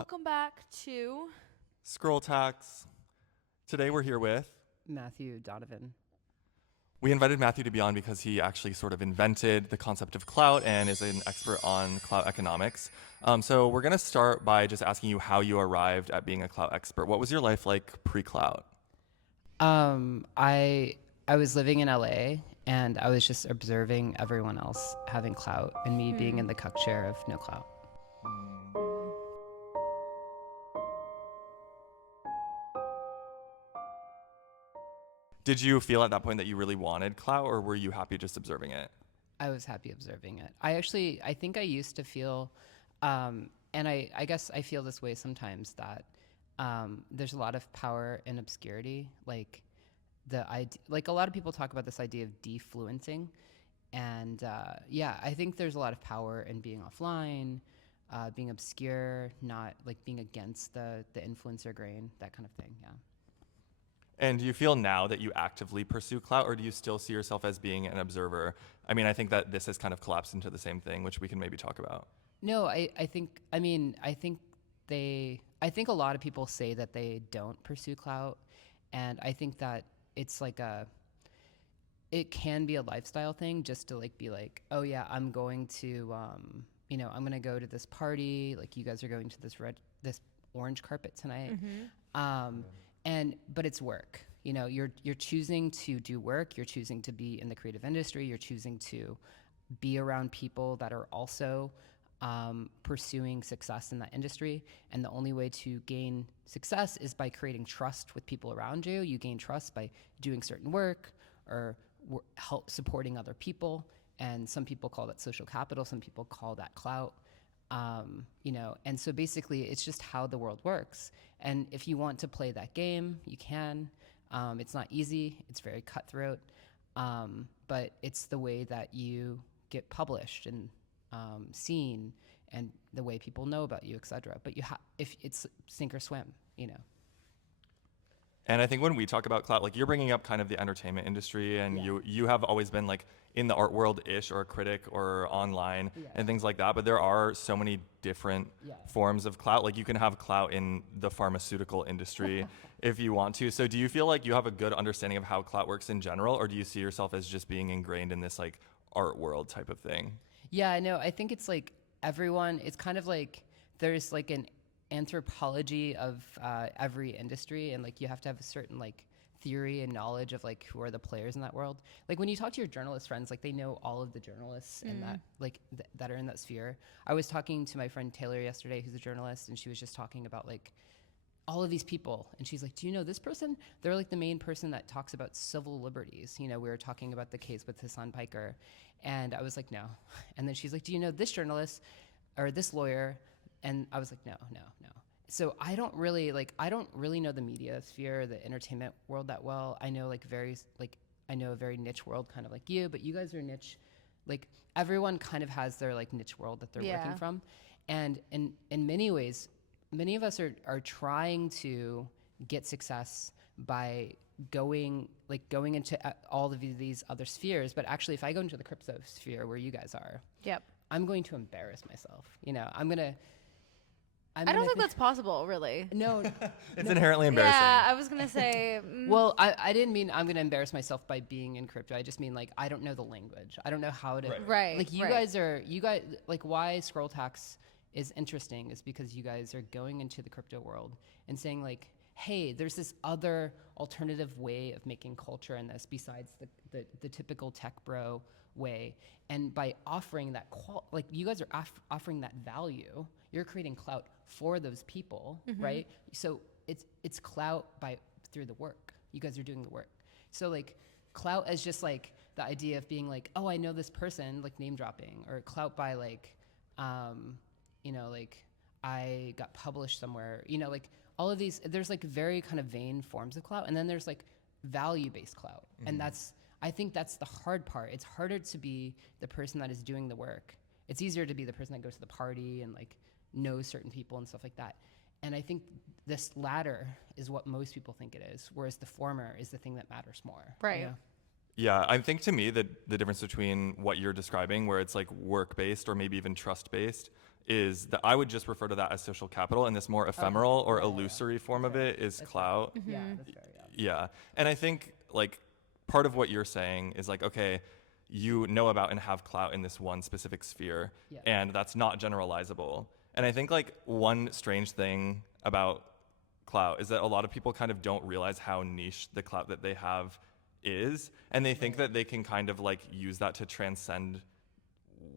Welcome back to Scroll Tax. Today we're here with. Matthew Donovan. We invited Matthew to be on because he actually sort of invented the concept of clout and is an expert on clout economics. So we're going to start by just asking you how you arrived at being a clout expert. What was your life like pre-clout? I was living in LA and I was just observing everyone else having clout and me being in the cuck chair of no clout. Did you feel at that point that you really wanted clout, or were you happy just observing it? I was happy observing it. I think I used to feel, and I guess I feel this way sometimes, that there's a lot of power in obscurity. Like a lot of people talk about this idea of defluencing, and I think there's a lot of power in being offline, being obscure, not like being against the influencer grain, that kind of thing. Yeah. And do you feel now that you actively pursue clout, or do you still see yourself as being an observer? I mean, I think that this has kind of collapsed into the same thing, which we can maybe talk about. No, I think a lot of people say that they don't pursue clout, and I think that it's like it can be a lifestyle thing, just to like be like, oh yeah, I'm going to I'm going to go to this party, like you guys are going to this orange carpet tonight. But it's work. You're choosing to do work. You're choosing to be in the creative industry. You're choosing to be around people that are also pursuing success in that industry. And the only way to gain success is by creating trust with people around you. You gain trust by doing certain work or help supporting other people. And some people call that social capital. Some people call that clout. And so basically it's just how the world works. And if you want to play that game, you can. It's not easy. It's very cutthroat. But it's the way that you get published and seen, and the way people know about you, et cetera. But if it's sink or swim. And I think when we talk about clout, like you're bringing up kind of the entertainment industry, and you have always been like in the art world-ish, or a critic, or online, and things like that. But there are so many different forms of clout. Like you can have clout in the pharmaceutical industry if you want to. So do you feel like you have a good understanding of how clout works in general, or do you see yourself as just being ingrained in this like art world type of thing? Yeah, no, I think it's like it's kind of like there's like an anthropology of every industry, and like you have to have a certain like theory and knowledge of like who are the players in that world. Like when you talk to your journalist friends, like they know all of the journalists in that like that are in that sphere. I was talking to my friend Taylor yesterday, who's a journalist, and she was just talking about like all of these people, and she's like, do you know this person? They're like the main person that talks about civil liberties. We were talking about the case with Hassan Piker, and I was like, no. And then she's like, do you know this journalist or this lawyer? And I was like, no. So I don't really know the media sphere, the entertainment world that well. I know I know a very niche world, kind of like you, but you guys are niche. Like everyone kind of has their like niche world that they're working from. And in many ways, many of us are trying to get success by going into all of these other spheres. But actually, if I go into the crypto sphere where you guys are, I'm going to embarrass myself. I don't think that's possible, really. No. It's inherently embarrassing. Yeah, I was going to say. Well, I didn't mean I'm going to embarrass myself by being in crypto. I just mean like I don't know the language. I don't know how to. Right. Like you guys like why Scroll Tax is interesting is because you guys are going into the crypto world and saying like, hey, there's this other alternative way of making culture in this besides the typical tech bro way. And by offering that like you guys are offering that value, you're creating clout for those people, right? So it's clout through the work. You guys are doing the work. So like clout is just like the idea of being like, oh, I know this person, like name dropping, or clout by like like I got published somewhere, like all of these, there's like very kind of vain forms of clout. And then there's like value-based clout. And I think that's the hard part. It's harder to be the person that is doing the work. It's easier to be the person that goes to the party and like knows certain people and stuff like that. And I think this latter is what most people think it is, whereas the former is the thing that matters more. Right. Yeah, I think to me that the difference between what you're describing, where it's like work-based or maybe even trust-based, is that I would just refer to that as social capital, and this more ephemeral or illusory form of it is clout. Yeah, that's fair. Yeah. Yeah. And I think like part of what you're saying is like, okay, you know about and have clout in this one specific sphere, Yeah. and that's not generalizable. And I think like one strange thing about clout is that a lot of people kind of don't realize how niche the clout that they have is, and they think that they can kind of like use that to transcend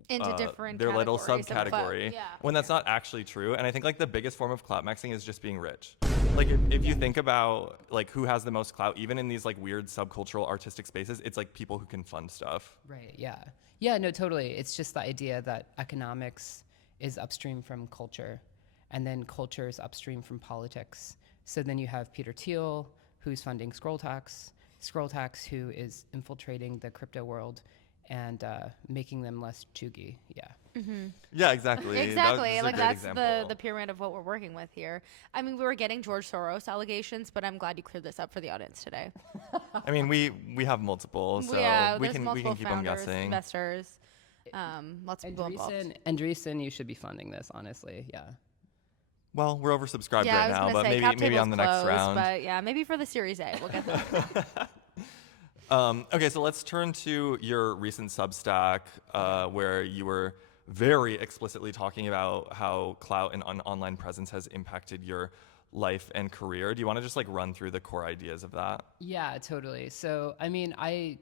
Into different their little categories of clout. subcategory Yeah. when that's not actually true. And I think like the biggest form of cloutmaxxing is just being rich. Like if you think about like who has the most clout, even in these like weird subcultural artistic spaces, it's like people who can fund stuff. Right. Yeah. Yeah. No. Totally. It's just the idea that economics is upstream from culture, and then culture is upstream from politics. So then you have Peter Thiel, who's funding Scroll-Tax, who is infiltrating the crypto world and making them less chuggy. Yeah. Yeah, exactly. Exactly. That was Like a great that's the example. pyramid of what we're working with here. I mean, we were getting George Soros allegations, but I'm glad you cleared this up for the audience today. I mean, we have multiple, so yeah, we there's can multiple keep them founders, guessing. investors, lots of people involved. Andreessen, you should be funding this, honestly. Yeah. Well, we're oversubscribed Yeah, I right was now, gonna but say cap maybe on the table's next closed, round. but yeah, maybe for the Series A, we'll get that. Okay, so let's turn to your recent Substack, where you were very explicitly talking about how clout and online presence has impacted your life and career. Do you want to just like run through the core ideas of that? Yeah, totally. So, I mean, I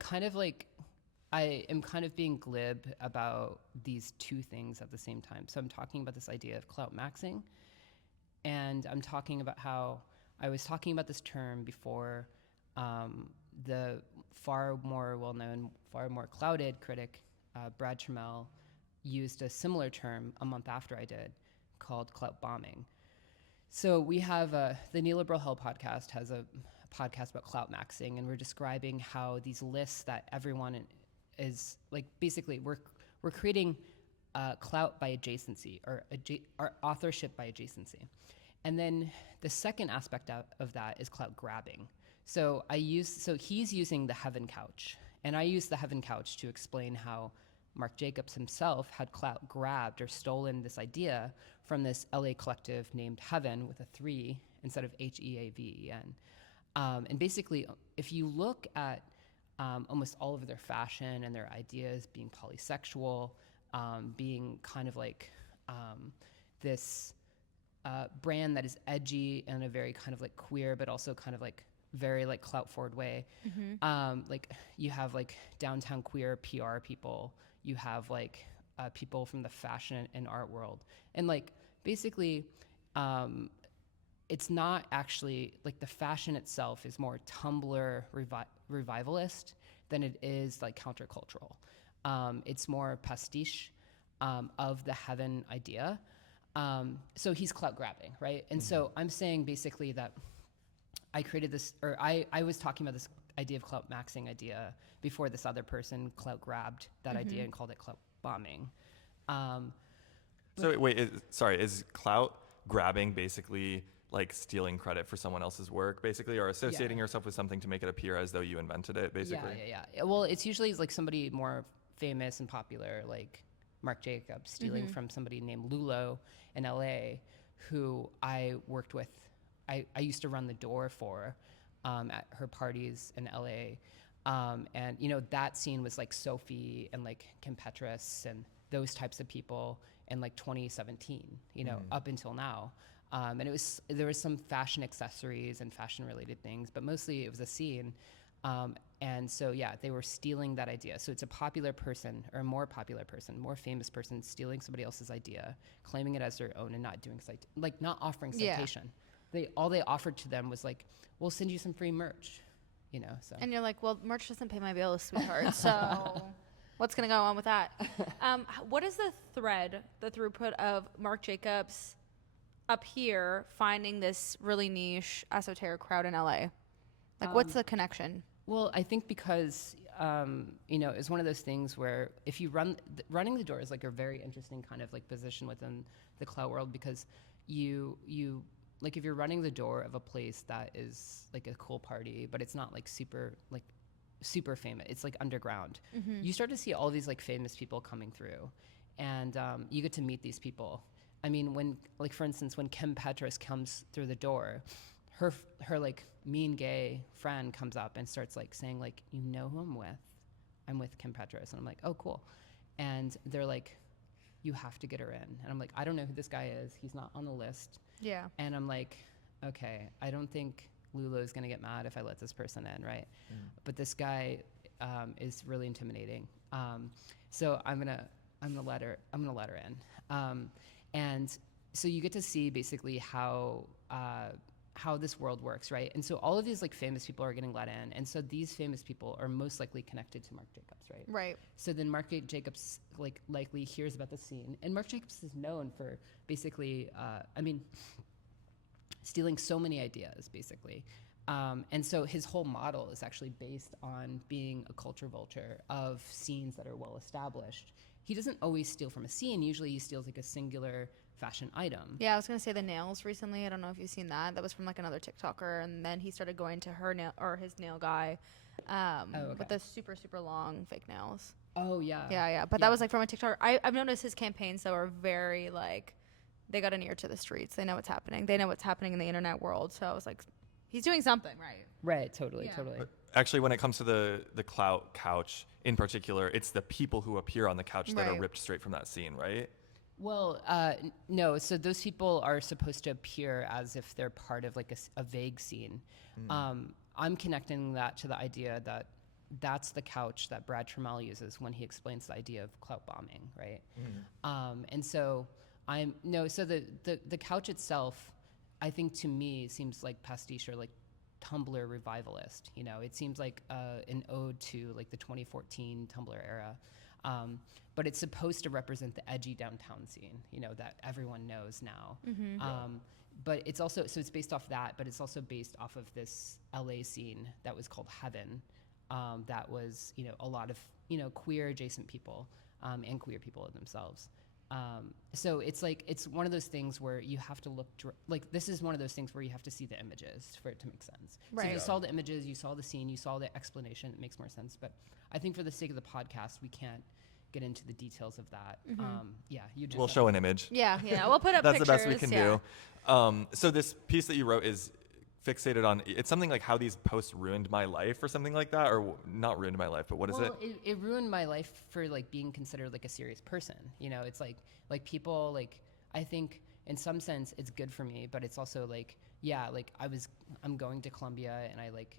am kind of being glib about these two things at the same time. So I'm talking about this idea of clout-maxxing, and I'm talking about how I was talking about this term before. The far more well-known, far more clouded critic, Brad Trammell, used a similar term a month after I did, called clout bombing. So we have the Neoliberal Hell podcast has a podcast about clout-maxxing, and we're describing how these lists that everyone is like, basically we're creating clout by adjacency, or authorship by adjacency. And then the second aspect of that is clout grabbing. So he's using the Heaven Couch, and I use the Heaven Couch to explain how Mark Jacobs himself had clout grabbed or stolen this idea from this LA collective named Heaven with a 3 instead of HEAVEN. And basically, if you look at almost all of their fashion and their ideas being polysexual, being kind of like this brand that is edgy and a very kind of like queer, but also kind of like very like clout forward way. Like you have like downtown queer PR people, you have like people from the fashion and art world, and like basically it's not actually like the fashion itself is more Tumblr revivalist than it is like countercultural. It's more pastiche of the Heaven idea. So he's clout grabbing, right? And so I'm saying basically that I created this, or I was talking about this idea of clout-maxxing idea before this other person clout grabbed that idea and called it clout bombing. So wait, is clout grabbing basically like stealing credit for someone else's work, basically, or associating yourself with something to make it appear as though you invented it, basically? Yeah. Well, it's usually like somebody more famous and popular, like Mark Jacobs, stealing from somebody named Lulo in LA, who I worked with. I used to run the door for at her parties in LA. And, you know, that scene was like Sophie and like Kim Petras and those types of people in like 2017, you know, up until now. And there was some fashion accessories and fashion related things, but mostly it was a scene. And so, yeah, they were stealing that idea. So it's a popular person, or a more popular person, more famous person, stealing somebody else's idea, claiming it as their own, and not doing not offering citation. All they offered to them was like, we'll send you some free merch, you know. So. And you're like, well, merch doesn't pay my bills, sweetheart. So what's going to go on with that? What is the throughput of Mark Jacobs up here finding this really niche esoteric crowd in LA? Like, what's the connection? Well, I think because, you know, it's one of those things where if you running the door is like a very interesting kind of like position within the clout world, because you like if you're running the door of a place that is like a cool party, but it's not like super famous, it's like underground. You start to see all these like famous people coming through, and you get to meet these people. I mean, when, like, for instance, when Kim Petras comes through the door, her like mean gay friend comes up and starts like saying like, you know who I'm with? I'm with Kim Petras. And I'm like, oh, cool. And they're like, you have to get her in. And I'm like, I don't know who this guy is. He's not on the list. Yeah. And I'm like, okay, I don't think Lulu is going to get mad if I let this person in, right? But this guy is really intimidating. So I'm gonna let her in. And so you get to see basically how this world works, right? And so all of these like famous people are getting let in, and so these famous people are most likely connected to Marc Jacobs, right? Right. So then Marc Jacobs like likely hears about the scene, and Marc Jacobs is known for basically, stealing so many ideas, basically. And so his whole model is actually based on being a culture vulture of scenes that are well established. He doesn't always steal from a scene. Usually he steals like a singular fashion item. Yeah, I was gonna say the nails recently. I don't know if you've seen that. That was from like another TikToker, and then he started going to her nail or his nail guy, with the super super long fake nails. Oh yeah. Yeah. But that was like from a TikToker. I've noticed his campaigns though are very like, they got an ear to the streets. They know what's happening. They know what's happening in the internet world. So I was like, he's doing something right. Right. Totally. Yeah. Totally. But actually, when it comes to the clout couch in particular, it's the people who appear on the couch that are Right. ripped straight from that scene, right? Well, no. So those people are supposed to appear as if they're part of like a vague scene. I'm connecting that to the idea that that's the couch that Brad Trammell uses when he explains the idea of clout bombing, right? And so so the couch itself, I think to me seems like pastiche or like Tumblr revivalist. You know, it seems like an ode to like the 2014 Tumblr era. But it's supposed to represent the edgy downtown scene, you know, that everyone knows now. But it's also, so it's based off that, but it's also based off of this LA scene that was called Heaven. That was, you know, a lot of, you know, queer adjacent people and queer people themselves. So it's like, it's one of those things where you have to look, like this is one of those things where you have to see the images for it to make sense. So Right. you saw the images, you saw the scene, you saw the explanation, it makes more sense. But I think for the sake of the podcast, we can't get into the details of that. You just We'll show an image. Yeah. We'll put up That's pictures. the best we can yeah. do. So this piece that you wrote is fixated on, it's something like how these posts ruined my life or something like that, or not ruined my life, but what is it? It ruined my life for like being considered like a serious person. You know, it's like people like, I think in some sense it's good for me, but it's also like, yeah, like I'm going to Columbia and I like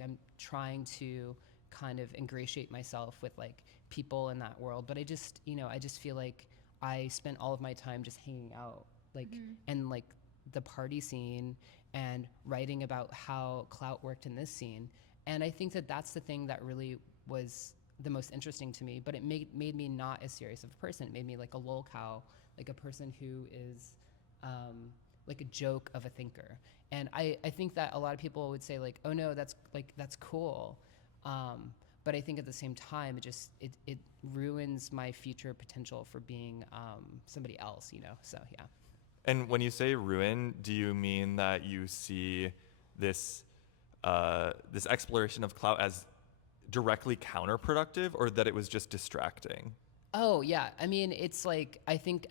I'm trying to kind of ingratiate myself with like people in that world, but I just feel like I spent all of my time just hanging out like and like the party scene and writing about how clout worked in this scene. And I think that that's the thing that really was the most interesting to me, but it made me not as serious of a person. It made me like a lolcow, like a person who is like a joke of a thinker. And I think that a lot of people would say like, oh no, that's cool. But I think at the same time, it ruins my future potential for being somebody else, you know? So yeah. And when you say ruin, do you mean that you see this this exploration of clout as directly counterproductive, or that it was just distracting? Oh yeah, I mean it's like I think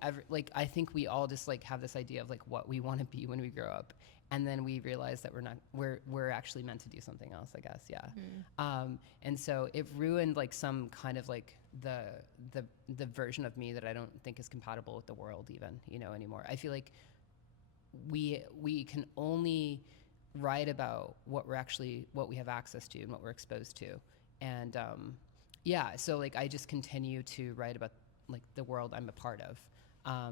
we all just like have this idea of like what we want to be when we grow up, and then we realize that we're actually meant to do something else, I guess. Yeah. And so it ruined like some kind of like the version of me that I don't think is compatible with the world even, you know, anymore. I feel like we can only write about what we have access to and what we're exposed to. And so like I just continue to write about like the world I'm a part of.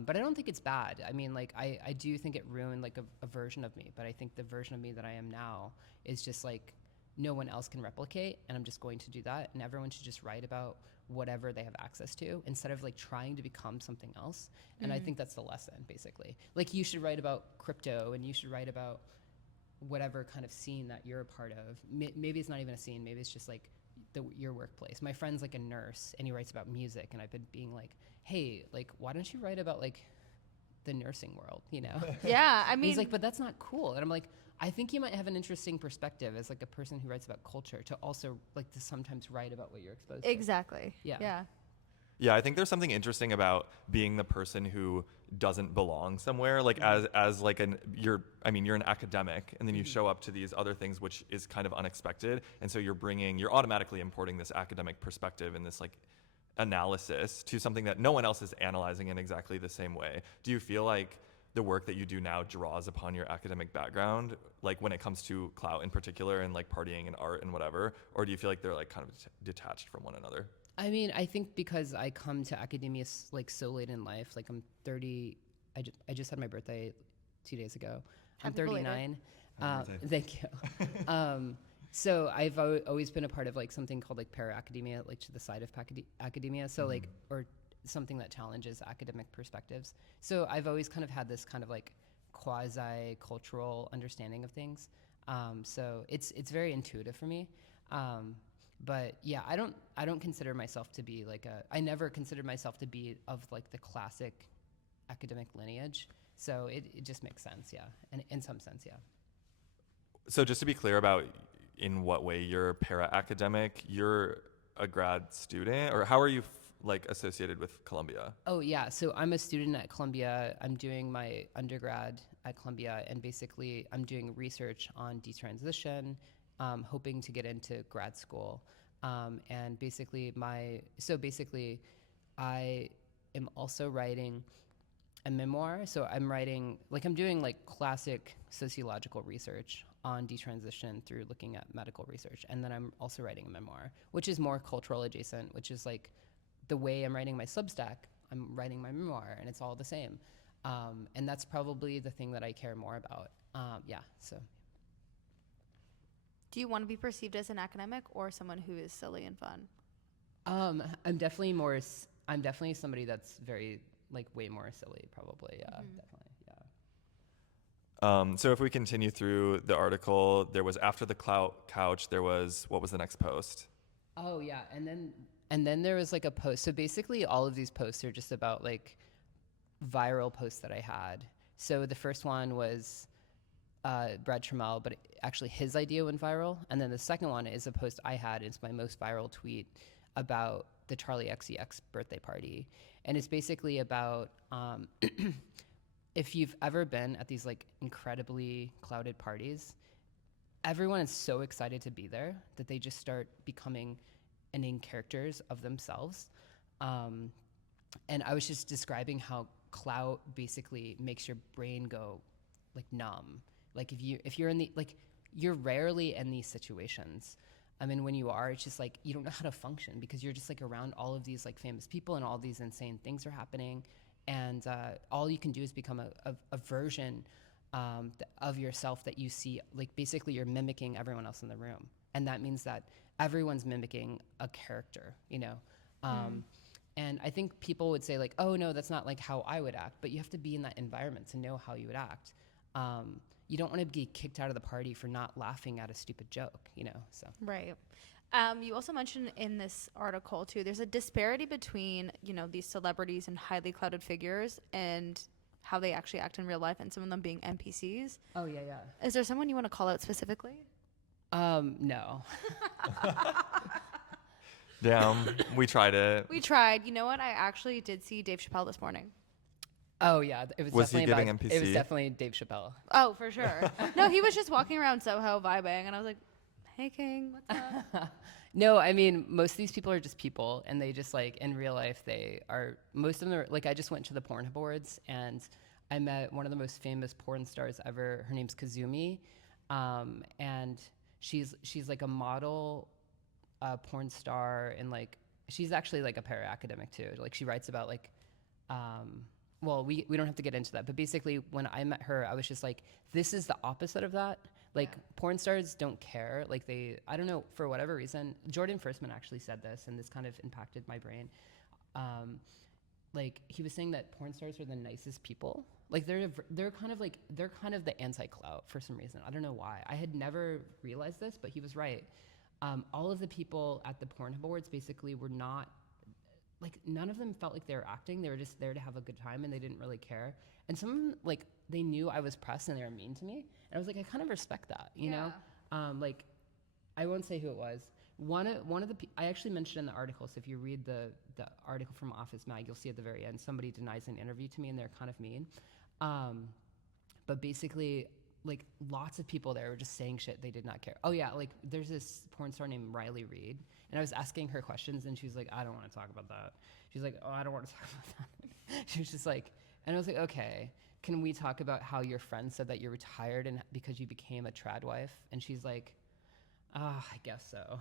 But I don't think it's bad. I mean, like I do think it ruined like a version of me, but I think the version of me that I am now is just like no one else can replicate, and I'm just going to do that, and everyone should just write about whatever they have access to instead of like trying to become something else. And I think that's the lesson, basically. Like you should write about crypto, and you should write about whatever kind of scene that you're a part of. Maybe it's not even a scene, maybe it's just like your workplace. My friend's like a nurse and he writes about music, and I've been being like, hey, like why don't you write about like the nursing world, you know? Yeah, I mean, he's like, but that's not cool. And I'm like, I think you might have an interesting perspective as like a person who writes about culture to also like to sometimes write about what you're exposed to. exactly. Yeah. Yeah. Yeah, I think there's something interesting about being the person who doesn't belong somewhere. Like as like you're an academic, and then you show up to these other things, which is kind of unexpected. And so you're automatically importing this academic perspective and this like analysis to something that no one else is analyzing in exactly the same way. Do you feel like the work that you do now draws upon your academic background, like when it comes to clout in particular and like partying and art and whatever, or do you feel like they're like kind of detached from one another? I mean, I think because I come to academia like so late in life, like I'm 30, I just had my birthday 2 days ago. I'm Happy belated. 39. Happy birthday. Thank you. So I've always been a part of like something called like para-academia, like to the side of academia. So like, or something that challenges academic perspectives. So I've always kind of had this kind of like quasi-cultural understanding of things. So it's very intuitive for me. But yeah, I don't consider myself to be like I never considered myself to be of like the classic academic lineage. So it just makes sense, yeah. And in some sense, yeah. So just to be clear about in what way you're para-academic, you're a grad student, or how are you like associated with Columbia? Oh yeah, so I'm a student at Columbia. I'm doing my undergrad at Columbia, and basically I'm doing research on detransition, hoping to get into grad school. And basically I am also writing a memoir. So I'm doing like classic sociological research on detransition through looking at medical research. And then I'm also writing a memoir, which is more cultural adjacent, which is like the way I'm writing my Substack, I'm writing my memoir, and it's all the same. And that's probably the thing that I care more about. So. Do you want to be perceived as an academic or someone who is silly and fun? I'm definitely somebody that's very like way more silly, probably. Yeah, definitely. Yeah. So if we continue through the article, there was after the clout couch, what was the next post? Oh yeah, and then there was like a post. So basically, all of these posts are just about like viral posts that I had. So the first one was Brad Trammell, but actually his idea went viral. And then the second one is a post I had. It's my most viral tweet about the Charlie XCX birthday party. And it's basically about if you've ever been at these like incredibly clouded parties, everyone is so excited to be there that they just start becoming inane characters of themselves. And I was just describing how clout basically makes your brain go like numb. Like if you're in the, like, you're rarely in these situations. I mean, when you are, it's just like, you don't know how to function because you're just like around all of these like famous people and all these insane things are happening. And all you can do is become a version of yourself that you see, like basically you're mimicking everyone else in the room. And that means that everyone's mimicking a character, you know? And I think people would say like, oh no, that's not like how I would act, but you have to be in that environment to know how you would act. You don't want to get kicked out of the party for not laughing at a stupid joke, you know, so. Right. You also mentioned in this article too, there's a disparity between, you know, these celebrities and highly clouded figures and how they actually act in real life, and some of them being NPCs. Oh yeah, yeah. Is there someone you want to call out specifically? No. Damn, we tried it. We tried. You know what? I actually did see Dave Chappelle this morning. Oh yeah, it was Was he definitely giving NPC? It was definitely Dave Chappelle. Oh, for sure. No, he was just walking around Soho vibing, and I was like, "Hey, King, what's up?" No, I mean, most of these people are just people, and they just like in real life, most of them are like, I just went to the Pornhub Awards, and I met one of the most famous porn stars ever. Her name's Kazumi, and she's like a model, porn star, and like she's actually like a para-academic too. Like she writes about like, well, we don't have to get into that, but basically when I met her, I was just like, this is the opposite of that. Like porn stars don't care. Like I don't know, for whatever reason, Jordan Firstman actually said this, and this kind of impacted my brain. Like he was saying that porn stars are the nicest people. Like they're kind of the anti-clout for some reason. I don't know why. I had never realized this, but he was right. All of the people at the Pornhub Awards basically were not, like, none of them felt like they were acting. They were just there to have a good time, and they didn't really care. And some of them, like, they knew I was pressed and they were mean to me. And I was like, I kind of respect that, you know? Like, I won't say who it was, I actually mentioned in the article, so if you read the article from Office Mag, you'll see at the very end, somebody denies an interview to me and they're kind of mean. But basically, like, lots of people there were just saying shit they did not care. Oh yeah, like, there's this porn star named Riley Reid, and I was asking her questions, and she was like, I don't want to talk about that. She's like, oh, I don't want to talk about that. She was just like, and I was like, okay, can we talk about how your friend said that you're retired and because you became a trad wife? And she's like, I guess so.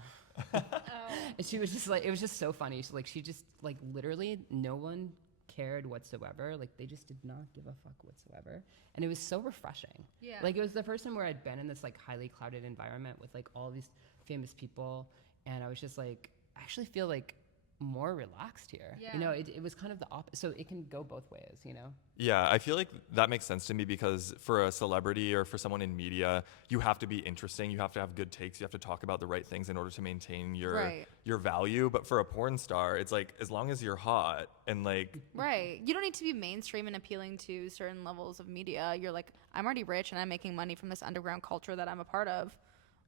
And she was just like, it was just so funny. She just, like, literally no one cared whatsoever. Like, they just did not give a fuck whatsoever. And it was so refreshing. Yeah. Like, it was the first time where I'd been in this, like, highly clouded environment with, like, all these famous people. And I was just like, I actually feel like more relaxed here. Yeah. You know, it was kind of the opposite. So it can go both ways, you know? Yeah, I feel like that makes sense to me because for a celebrity or for someone in media, you have to be interesting. You have to have good takes. You have to talk about the right things in order to maintain your value. But for a porn star, it's like, as long as you're hot and like... Right. You don't need to be mainstream and appealing to certain levels of media. You're like, I'm already rich and I'm making money from this underground culture that I'm a part of.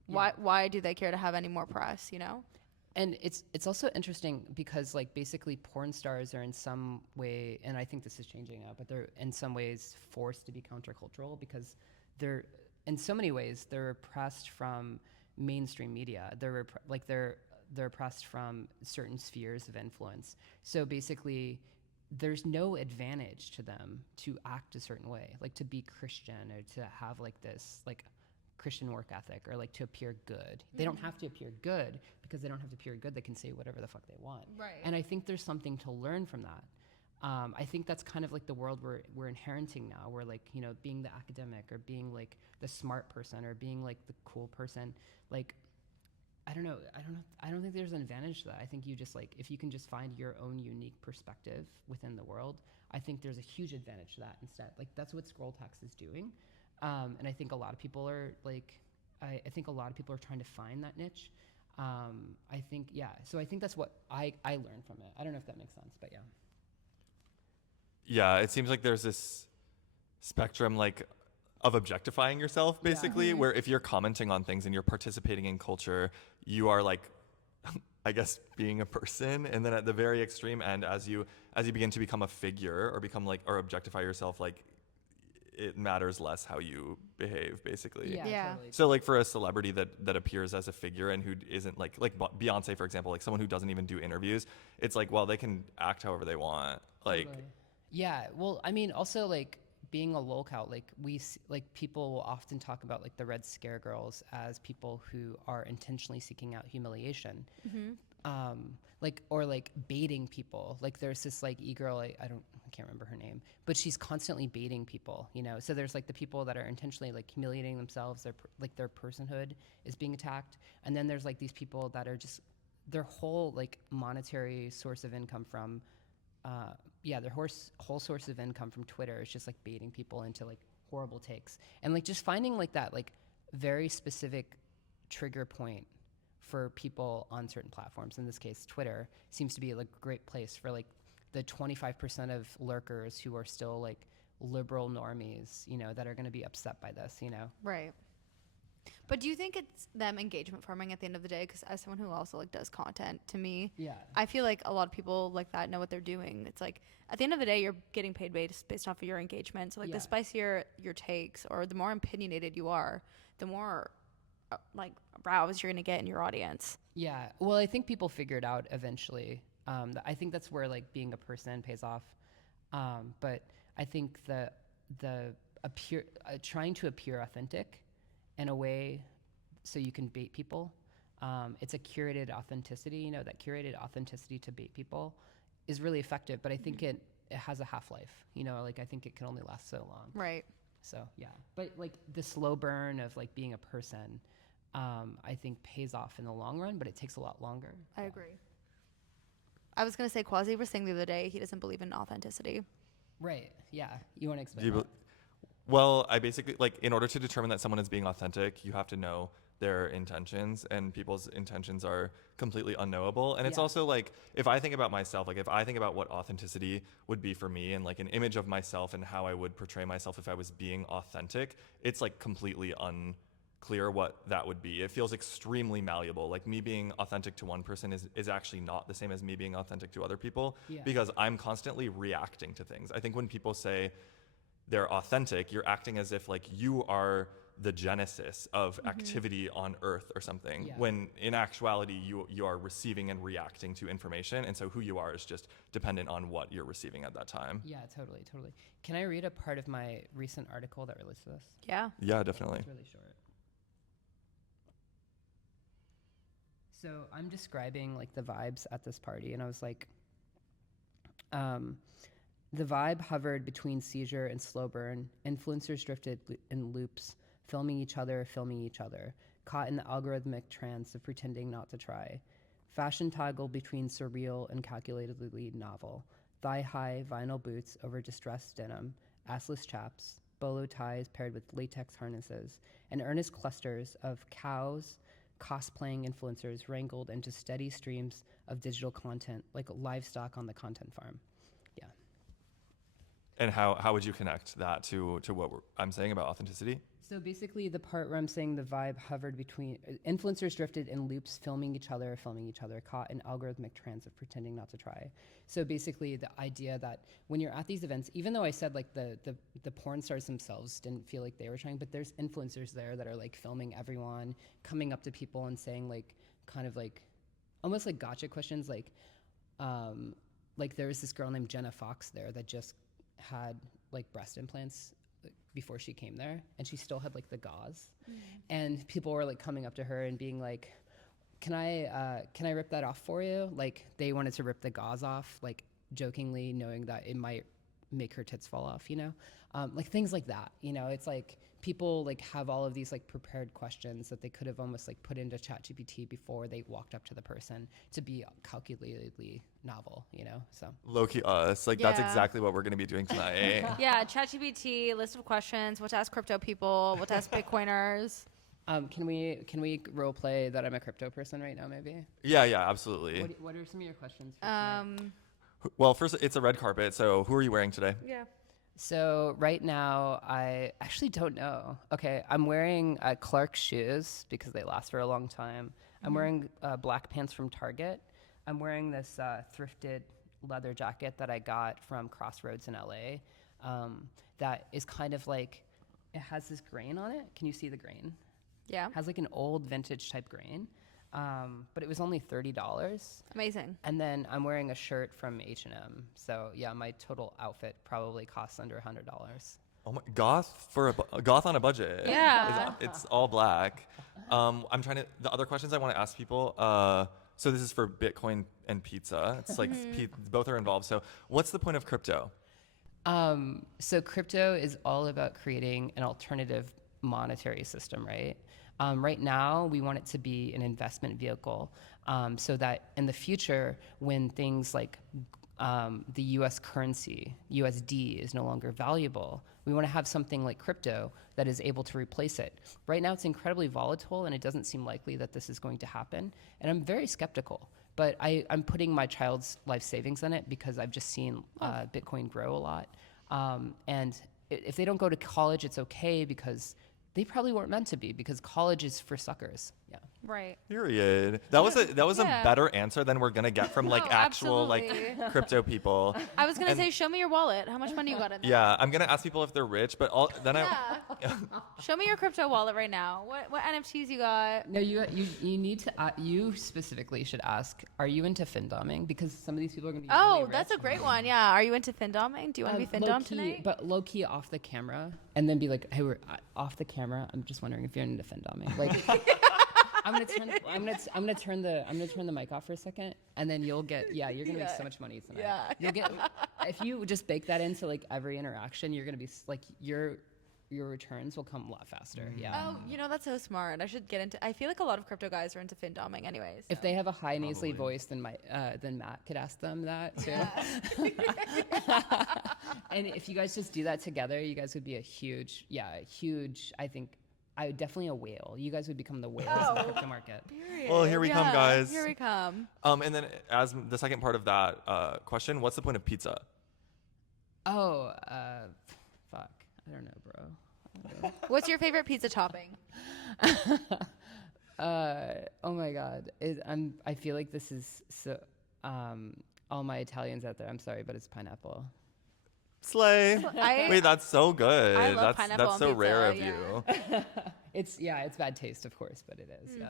Yeah. Why do they care to have any more press, you know? And it's also interesting because, like, basically porn stars are in some way, and I think this is changing now, but they're in some ways forced to be countercultural because they're, in so many ways, they're oppressed from mainstream media. They're oppressed from certain spheres of influence. So basically, there's no advantage to them to act a certain way, like to be Christian or to have like this, like, Christian work ethic or like to appear good. They don't have to appear good because they don't have to appear good. They can say whatever the fuck they want. Right. And I think there's something to learn from that. I think that's kind of like the world we're inheriting now. We're like, you know, being the academic or being like the smart person or being like the cool person. Like, I don't know. I don't think there's an advantage to that. I think you just like, if you can just find your own unique perspective within the world, I think there's a huge advantage to that instead. Like, that's what Scroll Tax is doing. And I think a lot of people are like, I think a lot of people are trying to find that niche. I think, yeah. So I think that's what I learned from it. I don't know if that makes sense, but yeah. Yeah, it seems like there's this spectrum, like, of objectifying yourself, basically, where if you're commenting on things and you're participating in culture, you are like, I guess, being a person. And then at the very extreme end, as you begin to become a figure or become like, or objectify yourself, like, it matters less how you behave, basically. Yeah. Totally. So like for a celebrity that appears as a figure and who isn't like Beyonce, for example, like someone who doesn't even do interviews, it's like, well, they can act however they want. Like, Totally. Yeah. Well, I mean, also like being a lolcout, like like people will often talk about like the Red Scare girls as people who are intentionally seeking out humiliation. Like, or like baiting people. Like there's this like e-girl, I can't remember her name, but she's constantly baiting people, you know? So there's like the people that are intentionally like humiliating themselves, their personhood is being attacked. And then there's like these people that are just, their whole like monetary source of income from, their whole source of income from Twitter is just like baiting people into like horrible takes. And like just finding like that like very specific trigger point for people on certain platforms, in this case Twitter, seems to be like a great place for like the 25% of lurkers who are still like liberal normies, you know, that are going to be upset by this, you know. Right. But do you think it's them engagement farming at the end of the day? Because as someone who also like does content, to me, I feel like a lot of people like that know what they're doing. It's like at the end of the day, you're getting paid based off of your engagement. So like the spicier your takes or the more opinionated you are, the more like roused you're going to get in your audience. Yeah. Well, I think people figure it out eventually. I think that's where like being a person pays off. But I think trying to appear authentic in a way so you can bait people. It's a curated authenticity, you know, that curated authenticity to bait people is really effective, but I think it has a half-life, you know, like I think it can only last so long. Right. So yeah, but like the slow burn of like being a person, I think pays off in the long run, but it takes a lot longer. I agree. I was going to say, Quasi was saying the other day, he doesn't believe in authenticity. Right. Yeah. You want to explain that? Well, I basically, like, in order to determine that someone is being authentic, you have to know their intentions, and people's intentions are completely unknowable. And it's also like, if I think about myself, like if I think about what authenticity would be for me and like an image of myself and how I would portray myself if I was being authentic, it's like completely clear what that would be. It feels extremely malleable. Like me being authentic to one person is actually not the same as me being authentic to other people because I'm constantly reacting to things. I think when people say they're authentic, you're acting as if like you are the genesis of activity on Earth or something, when in actuality you are receiving and reacting to information, and so who you are is just dependent on what you're receiving at that time. Yeah, totally. Can I read a part of my recent article that relates to this? Yeah, definitely. It's really short. So I'm describing like the vibes at this party, and I was like, the vibe hovered between seizure and slow burn. Influencers drifted in loops, filming each other, caught in the algorithmic trance of pretending not to try. Fashion toggled between surreal and calculatedly novel. Thigh-high vinyl boots over distressed denim, assless chaps, bolo ties paired with latex harnesses, and earnest clusters of cows cosplaying influencers wrangled into steady streams of digital content like livestock on the content farm. Yeah. And how would you connect that to what I'm saying about authenticity? So basically the part where I'm saying the vibe hovered between influencers drifted in loops, filming each other, caught in algorithmic trance of pretending not to try. So basically the idea that when you're at these events, even though I said like the porn stars themselves didn't feel like they were trying, but there's influencers there that are like filming everyone, coming up to people and saying like kind of like almost like gotcha questions, like there was this girl named Jenna Fox there that just had like breast implants before she came there, and she still had like the gauze, and people were like coming up to her and being like, can I rip that off for you? Like they wanted to rip the gauze off, like jokingly, knowing that it might make her tits fall off, you know, like things like that, you know. It's like people like have all of these like prepared questions that they could have almost like put into ChatGPT before they walked up to the person to be calculatedly novel, you know. So low-key us, like that's exactly what we're going to be doing tonight. Yeah, ChatGPT, list of questions, what to ask crypto people, what to ask Bitcoiners. Can we role play that I'm a crypto person right now, maybe? Yeah, absolutely. What are some of your questions for tonight? Well, first, it's a red carpet, so who are you wearing today? Yeah. So right now, I actually don't know. Okay, I'm wearing Clark's shoes because they last for a long time. I'm wearing black pants from Target. I'm wearing this thrifted leather jacket that I got from Crossroads in LA. That is kind of like, it has this grain on it. Can you see the grain? Yeah. It has like an old vintage type grain. But it was only $30. Amazing. And then I'm wearing a shirt from H&M. So yeah, my total outfit probably costs under $100. Oh my, goth on a budget. Yeah. It's all black. The other questions I want to ask people, so this is for Bitcoin and pizza. It's like both are involved. So what's the point of crypto? So crypto is all about creating an alternative monetary system, right? Right now, we want it to be an investment vehicle so that in the future, when things like the US currency, USD, is no longer valuable, we want to have something like crypto that is able to replace it. Right now, it's incredibly volatile, and it doesn't seem likely that this is going to happen. And I'm very skeptical. But I'm putting my child's life savings in it because I've just seen Bitcoin grow a lot. And if they don't go to college, it's okay because they probably weren't meant to be, because college is for suckers. Yeah. Right. Period. That was a better answer than we're gonna get from like actual absolutely. like crypto people. I was gonna say, show me your wallet. How much money you got in there? Yeah, I'm gonna ask people if they're rich, but Show me your crypto wallet right now. What NFTs you got? No, you need to. You specifically should ask. Are you into findoming? Because some of these people are gonna be. Oh, really that's rich. a great one. Yeah. Are you into findoming? Do you want to be findom tonight? But low key off the camera, and then be like, "Hey, we're off the camera. I'm just wondering if you're into findoming." Like. I'm gonna turn the mic off for a second, and then you're gonna make so much money tonight. Yeah. You'll get, if you just bake that into like every interaction, you're gonna be like your returns will come a lot faster. Yeah. Oh, that's so smart. I should get into. I feel like a lot of crypto guys are into findoming, anyways. If they have a high nasally voice, then Matt could ask them that too. And if you guys just do that together, you guys would be a huge. I think. Definitely a whale. You guys would become the whales of the crypto market. Period. Well, here we come, guys. Here we come. And then as the second part of that question, what's the point of pizza? Oh, fuck. I don't know, bro. What's your favorite pizza topping? Oh my God. I feel like this is so, all my Italians out there, I'm sorry, but it's pineapple. Slay. Wait, that's so good. I love pineapple that's on so pizza, rare of yeah. you. It's bad taste, of course, but it is, yeah.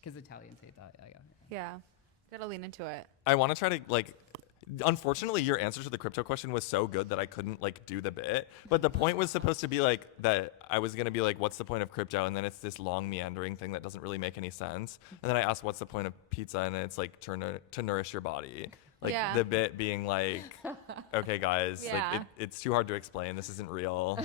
Because Italians hate that, yeah. Yeah. Gotta lean into it. I want to try to like. Unfortunately, your answer to the crypto question was so good that I couldn't like do the bit. But the point was supposed to be like that I was gonna be like, what's the point of crypto? And then it's this long meandering thing that doesn't really make any sense. And then I asked, what's the point of pizza? And it's like to nourish your body. Like Yeah. the bit being like, okay, guys, Yeah. like it's too hard to explain. This isn't real.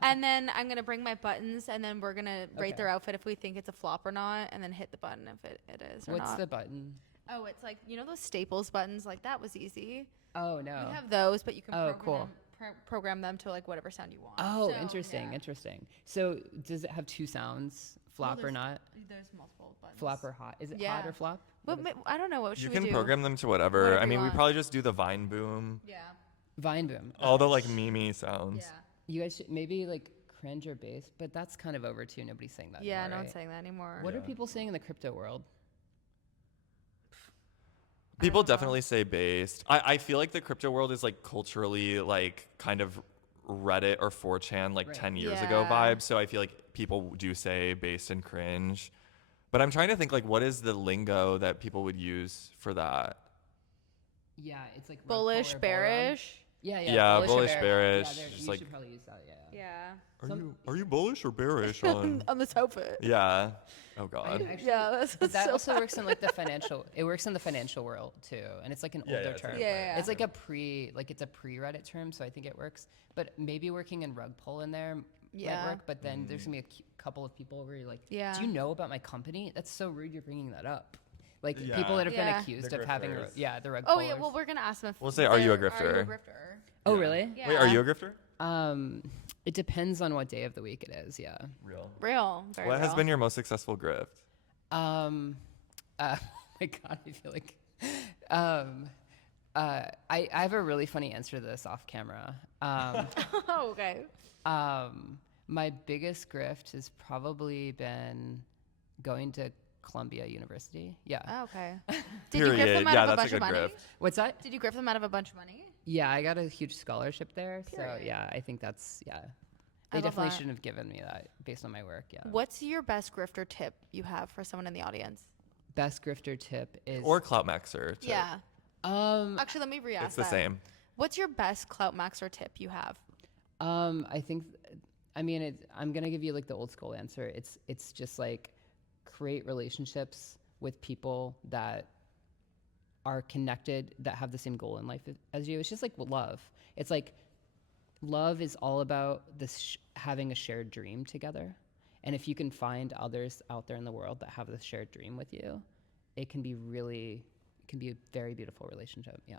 And then I'm gonna bring my buttons, and then we're gonna rate Okay. their outfit if we think it's a flop or not, and then hit the button if it is or What's not. the button? Oh, it's like, you know those Staples buttons? Like, that was easy. Oh, no. We have those, but you can Oh, program, cool. them, program them to like whatever sound you want. Oh, So, interesting, yeah. interesting. So does it have two sounds, flop or there's- not? There's multiple buttons. Flop or hot? Is it Yeah. hot or flop? But I don't know. What should You we can do? program them to whatever. Whatever I you mean, we want. probably just do the Vine boom, Yeah. Vine boom. all the like meme sounds. Yeah. You guys should maybe like cringe or bass, but that's kind of over too. Nobody's saying that Yeah, anymore, no right? one's saying that anymore. What are Yeah. people saying in the crypto world? People don't know. definitely say based. I feel like the crypto world is like culturally like kind of Reddit or 4chan like Right. 10 years ago Yeah. vibe. So I feel like people do say based and cringe. But I'm trying to think like what is the lingo that people would use for that? Yeah, it's like Bullish, bearish. Yeah, Yeah, bullish, or bearish, Yeah, just you like- should probably use that. Yeah. Yeah. Are you bullish or bearish on? On this outfit. Yeah. Oh God. Actually, Yeah, that's But that so also bad. works in like the financial. It works in the financial world too, and it's like an Yeah, older yeah, it's term. like Yeah, yeah, yeah. It's like it's a pre-Reddit term, so I think it works. But maybe working in rug pull in there might Yeah. work. But then there's gonna be a couple of people where you're like, Yeah. do you know about my company? That's so rude. You're bringing that up. Like Yeah. people that have Yeah. been accused The of having, grifters. the rug Oh pullers. yeah. Well, we're gonna ask them. If We'll say, are you a they're- Are you a grifter? grifter? Oh Yeah. really? Yeah. Wait, are you a grifter? It depends on what day of the week it is. Yeah. Real. Real. Very What has real. been your most successful grift? Oh my God, I feel like, I have a really funny answer to this off camera. Oh, okay. My biggest grift has probably been going to Columbia University. Yeah. Oh, okay. Did you grift Period. them out Yeah, of a that's bunch a of good money? grift. What's that? Did you grift them out of a bunch of money? Yeah, I got a huge scholarship there. Period. So yeah, I think that's, yeah. I They love definitely that. shouldn't have given me that based on my work. Yeah. What's your best grifter tip you have for someone in the audience? Best grifter tip is, Or Cloutmaxxer. too. Yeah. um, Actually, let me re-ask It's the that. same. What's your best Cloutmaxxer tip you have? I think, I mean, I'm gonna give you like the old school answer. It's just like create relationships with people that are connected, that have the same goal in life as you. It's just like love. It's like love is all about this having a shared dream together. And if you can find others out there in the world that have this shared dream with you, it can be a very beautiful relationship. Yeah.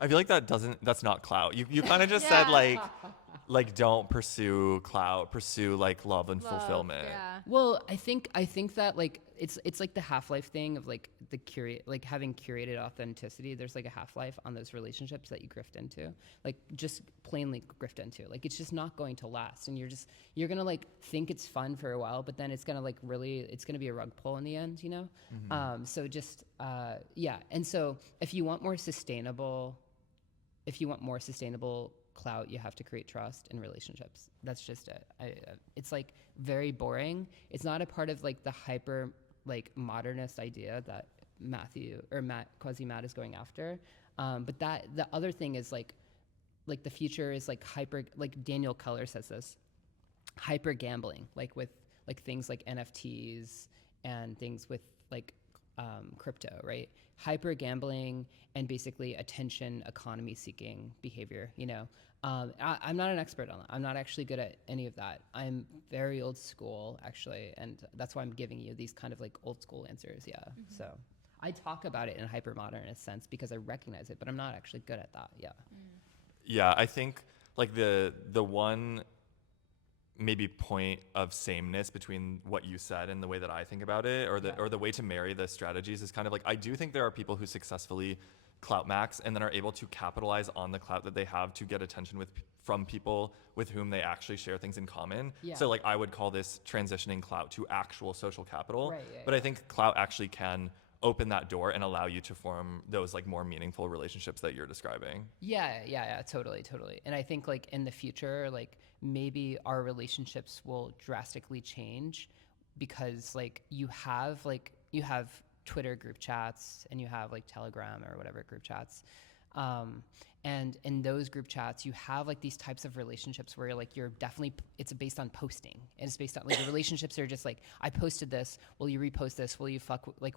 I feel like that's not clout. You kind of just said Yeah. like don't pursue clout, pursue like love and fulfillment. Yeah. Well, I think that like it's like the half-life thing of like like having curated authenticity. There's like a half-life on those relationships that you grift into, like just plainly grift into. Like it's just not going to last, and you're gonna like think it's fun for a while, but then it's gonna it's gonna be a rug pull in the end, you know. So just yeah, and so if you want more sustainable clout, you have to create trust in relationships. That's just it. It's like very boring. It's not a part of like the hyper like modernist idea that Matt is going after. But that the other thing is like the future is like hyper, like Daniel Keller says this, hyper gambling, like with like things like NFTs and things with like crypto, right? Hyper gambling and basically attention economy seeking behavior, you know. I'm not an expert on that. I'm not actually good at any of that. I'm very old school, actually, and that's why I'm giving you these kind of like old school answers, yeah. So I talk about it in a hyper modernist sense because I recognize it, but I'm not actually good at that, yeah. Yeah, I think like the one maybe point of sameness between what you said and the way that I think about it, or the way to marry the strategies is kind of like, I do think there are people who successfully clout max and then are able to capitalize on the clout that they have to get attention from people with whom they actually share things in common. Yeah. So like I would call this transitioning clout to actual social capital. Right, but I think clout actually can open that door and allow you to form those like more meaningful relationships that you're describing. Yeah, totally. And I think like in the future, like maybe our relationships will drastically change because like you have Twitter group chats and you have like Telegram or whatever group chats. And in those group chats, you have like these types of relationships where you're definitely, it's based on posting. And it's based on like the relationships are just like, I posted this. Will you repost this? Will you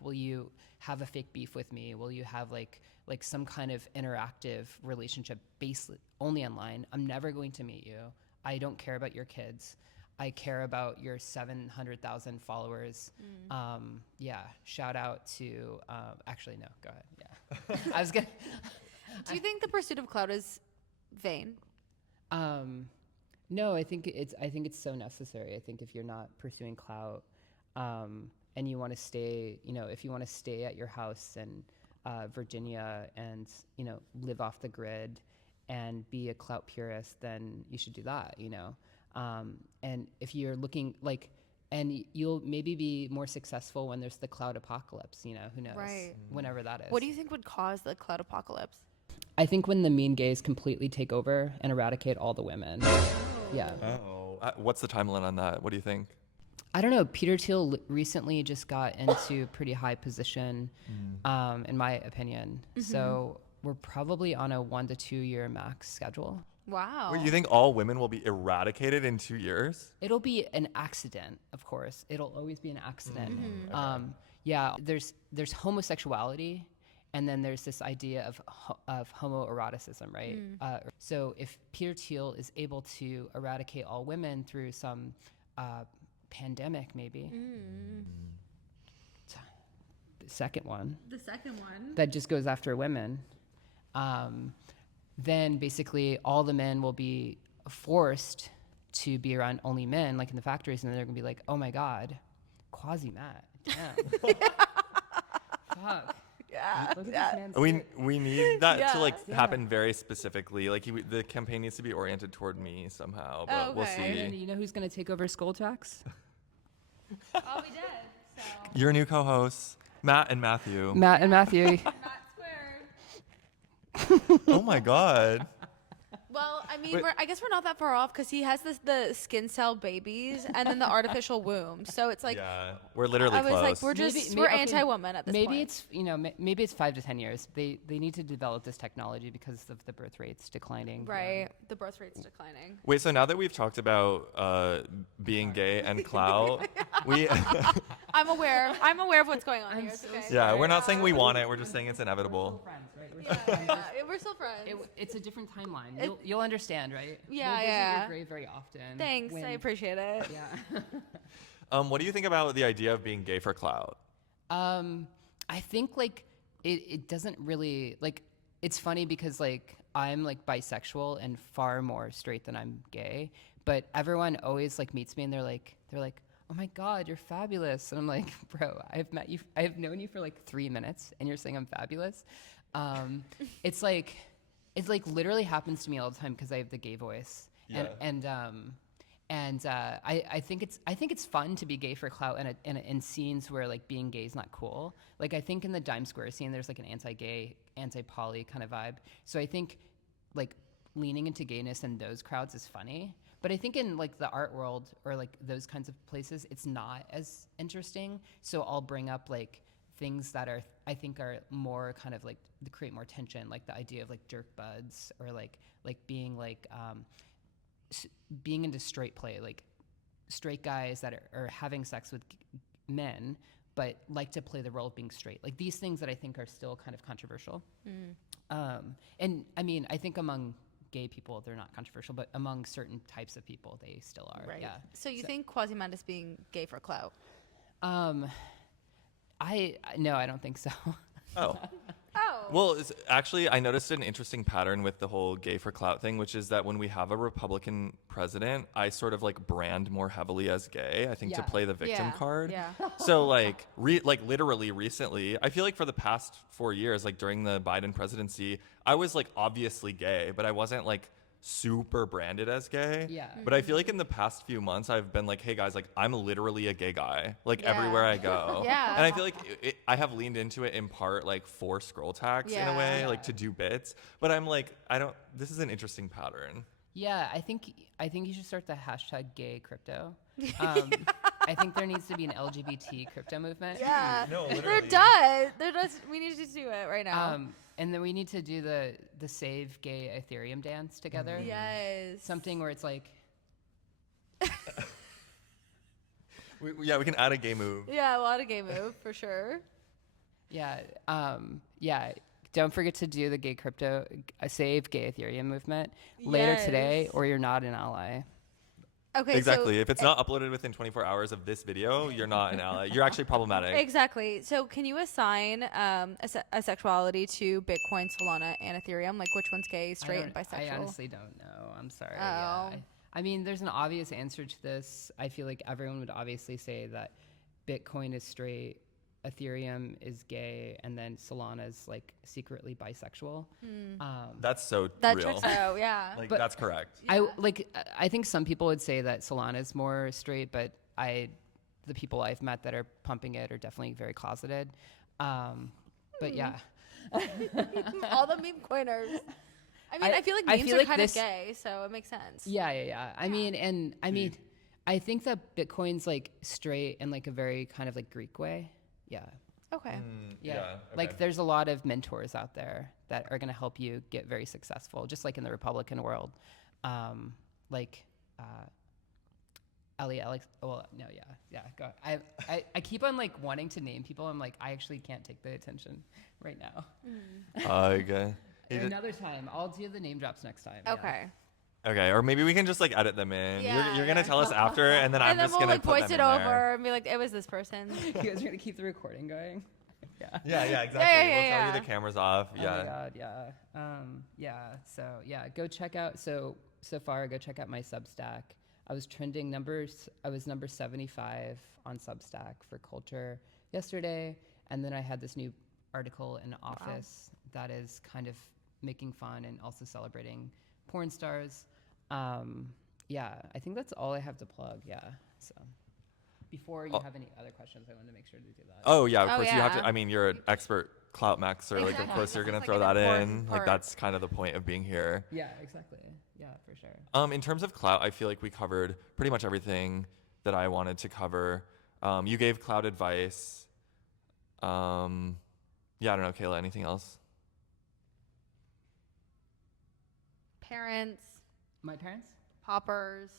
will you have a fake beef with me? Will you have like some kind of interactive relationship based only online? I'm never going to meet you. I don't care about your kids. I care about your 700,000 followers. Shout out to, actually, no, go ahead. Yeah. I was going to. Do you think the pursuit of clout is vain? No, I think it's so necessary. I think if you're not pursuing clout, and you want to stay, if you want to stay at your house in Virginia and, live off the grid and be a clout purist, then you should do that, and if you're looking and you'll maybe be more successful when there's the clout apocalypse, who knows, Right. Whenever that is. What do you think would cause the clout apocalypse? I think when the mean gays completely take over and eradicate all the women. Yeah. Oh. What's the timeline on that? What do you think? I don't know. Peter Thiel recently just got into pretty high position, in my opinion. So we're probably on a 1 to 2 year max schedule. Wow. Wait, you think all women will be eradicated in 2 years? It'll be an accident, of course. It'll always be an accident. Okay. Yeah, there's homosexuality, and then there's this idea of homoeroticism, right? So if Peter Thiel is able to eradicate all women through some pandemic, maybe. The second one that just goes after women, then basically all the men will be forced to be around only men, like in the factories, and then they're gonna be like, oh my God, Quasi-Matt, damn. Fuck. Yeah. Look at this man's We need that Yeah. to happen very specifically. Like the campaign needs to be oriented toward me somehow, but we'll Okay. And see. you know who's gonna take over Skull Tracks? I'll be dead. So. Your new co-hosts, Matt and Matthew. Matt and Matthew. Not squared. Oh my God. Well, I mean, Wait. I guess we're not that far off because he has the skin cell babies and then the artificial womb. So it's like, Yeah, we're literally I was close. like, we're okay, anti-woman at this maybe point. it's maybe it's 5 to 10 years. They need to develop this technology because of the birth rates declining. Right. The birth rate's declining. Wait, so now that we've talked about being gay and clout, we I'm aware of what's going on here. It's okay. yeah, we're not saying we want it. We're just saying it's inevitable. Friends, right? Yeah, we're still friends. It's a different timeline. You'll understand, right? Yeah, We'll visit yeah. your grave very often. Thanks. I appreciate it. Yeah. What do you think about the idea of being gay for clout? I think like it doesn't really like. It's funny because like I'm like bisexual and far more straight than I'm gay, but everyone always like meets me and they're like, oh my God, you're fabulous. And I'm like, bro, I've known you for like 3 minutes and you're saying I'm fabulous. It's like literally happens to me all the time because I have the gay voice. Yeah. I think it's fun to be gay for clout in scenes where like being gay is not cool. Like I think in the Dime Square scene, there's like an anti-gay, anti-poly kind of vibe. So I think like leaning into gayness in those crowds is funny. But I think in like the art world or like those kinds of places, it's not as interesting. So I'll bring up like things that I think are more kind of like create more tension, like the idea of like jerk buds or like being like being into straight play, like straight guys that are having sex with men but like to play the role of being straight. Like these things that I think are still kind of controversial. And I mean, I think among gay people they're not controversial, but among certain types of people they still are. Right. Yeah. So you think Quasi-Matt is being gay for clout? No, I don't think so. Oh. Oh. Well, actually, I noticed an interesting pattern with the whole gay for clout thing, which is that when we have a Republican president, I sort of like brand more heavily as gay, I think, to Yeah. play the victim card. Yeah. So like, literally recently, I feel like for the past 4 years, like during the Biden presidency, I was like obviously gay, but I wasn't like super branded as gay. Yeah. But I feel like in the past few months, I've been like, hey guys, like I'm literally a gay guy, like Yeah. everywhere I go. Yeah. And I feel like I have leaned into it in part like for scroll tags in a Yeah. way, like to do bits. But I'm like, this is an interesting pattern. Yeah, I think you should start the hashtag gay crypto. I think there needs to be an LGBT crypto movement. Yeah. No, They're literally. done. We need to do it right now. And then we need to do the Save Gay Ethereum dance together. Yes. Something where it's like, We can add a gay move. Yeah, a lot of gay move for sure. yeah, don't forget to do the gay crypto, Save Gay Ethereum movement later today, Yes. or you're not an ally. Okay. Exactly. So, If it's not uploaded within 24 hours of this video, you're not an ally. You're actually problematic. exactly. So can you assign a sexuality to Bitcoin, Solana, and Ethereum? Like which one's gay, straight, and bisexual? I honestly don't know. I'm sorry. Oh. Yeah. I mean, there's an obvious answer to this. I feel like everyone would obviously say that Bitcoin is straight, Ethereum is gay, and then Solana is like secretly bisexual. That's so That real. checks out. Yeah. Like But- that's correct. I think some people would say that Solana is more straight, but the people I've met that are pumping it are definitely very closeted. But yeah. All the meme coiners. I mean, I feel like I memes feel are like kind this- of gay, so it makes sense. Yeah. I mean, I think that Bitcoin's like straight in like a very kind of like Greek way. Yeah. Okay. Yeah. Like there's a lot of mentors out there that are going to help you get very successful, just like in the Republican world. Alex. Well, no, yeah. Go. I keep on like wanting to name people. I'm like, I actually can't take the attention right now. Okay. Another time, I'll do the name drops next time. yeah. Okay. Okay, or maybe we can just like edit them in. Yeah, you're gonna yeah. tell us after, and then I'm And then just we'll gonna like put voice them it in over there. and be like, it was this person. You guys are gonna keep the recording going. Yeah. Yeah, exactly. yeah, We'll tell yeah. you the camera's off. Oh my God, yeah. So yeah, go check out. So far, go check out my Substack. I was trending numbers. I was number 75 on Substack for culture yesterday, and then I had this new article in Office that is kind of making fun and also celebrating porn stars. Yeah, I think that's all I have to plug. Yeah. So before you have any other questions, I wanted to make sure to do that. Oh yeah, of Oh, course you have yeah. to. I mean, you're an expert Cloutmaxxer. Like, of Exactly. course you're This gonna is, throw like, that an in. important Like part. that's kind of the point of being here. Yeah, exactly. Yeah, for sure. In terms of clout, I feel like we covered pretty much everything that I wanted to cover. You gave clout advice. Yeah, I don't know, Kayla. Anything else? Parents, My parents, poppers,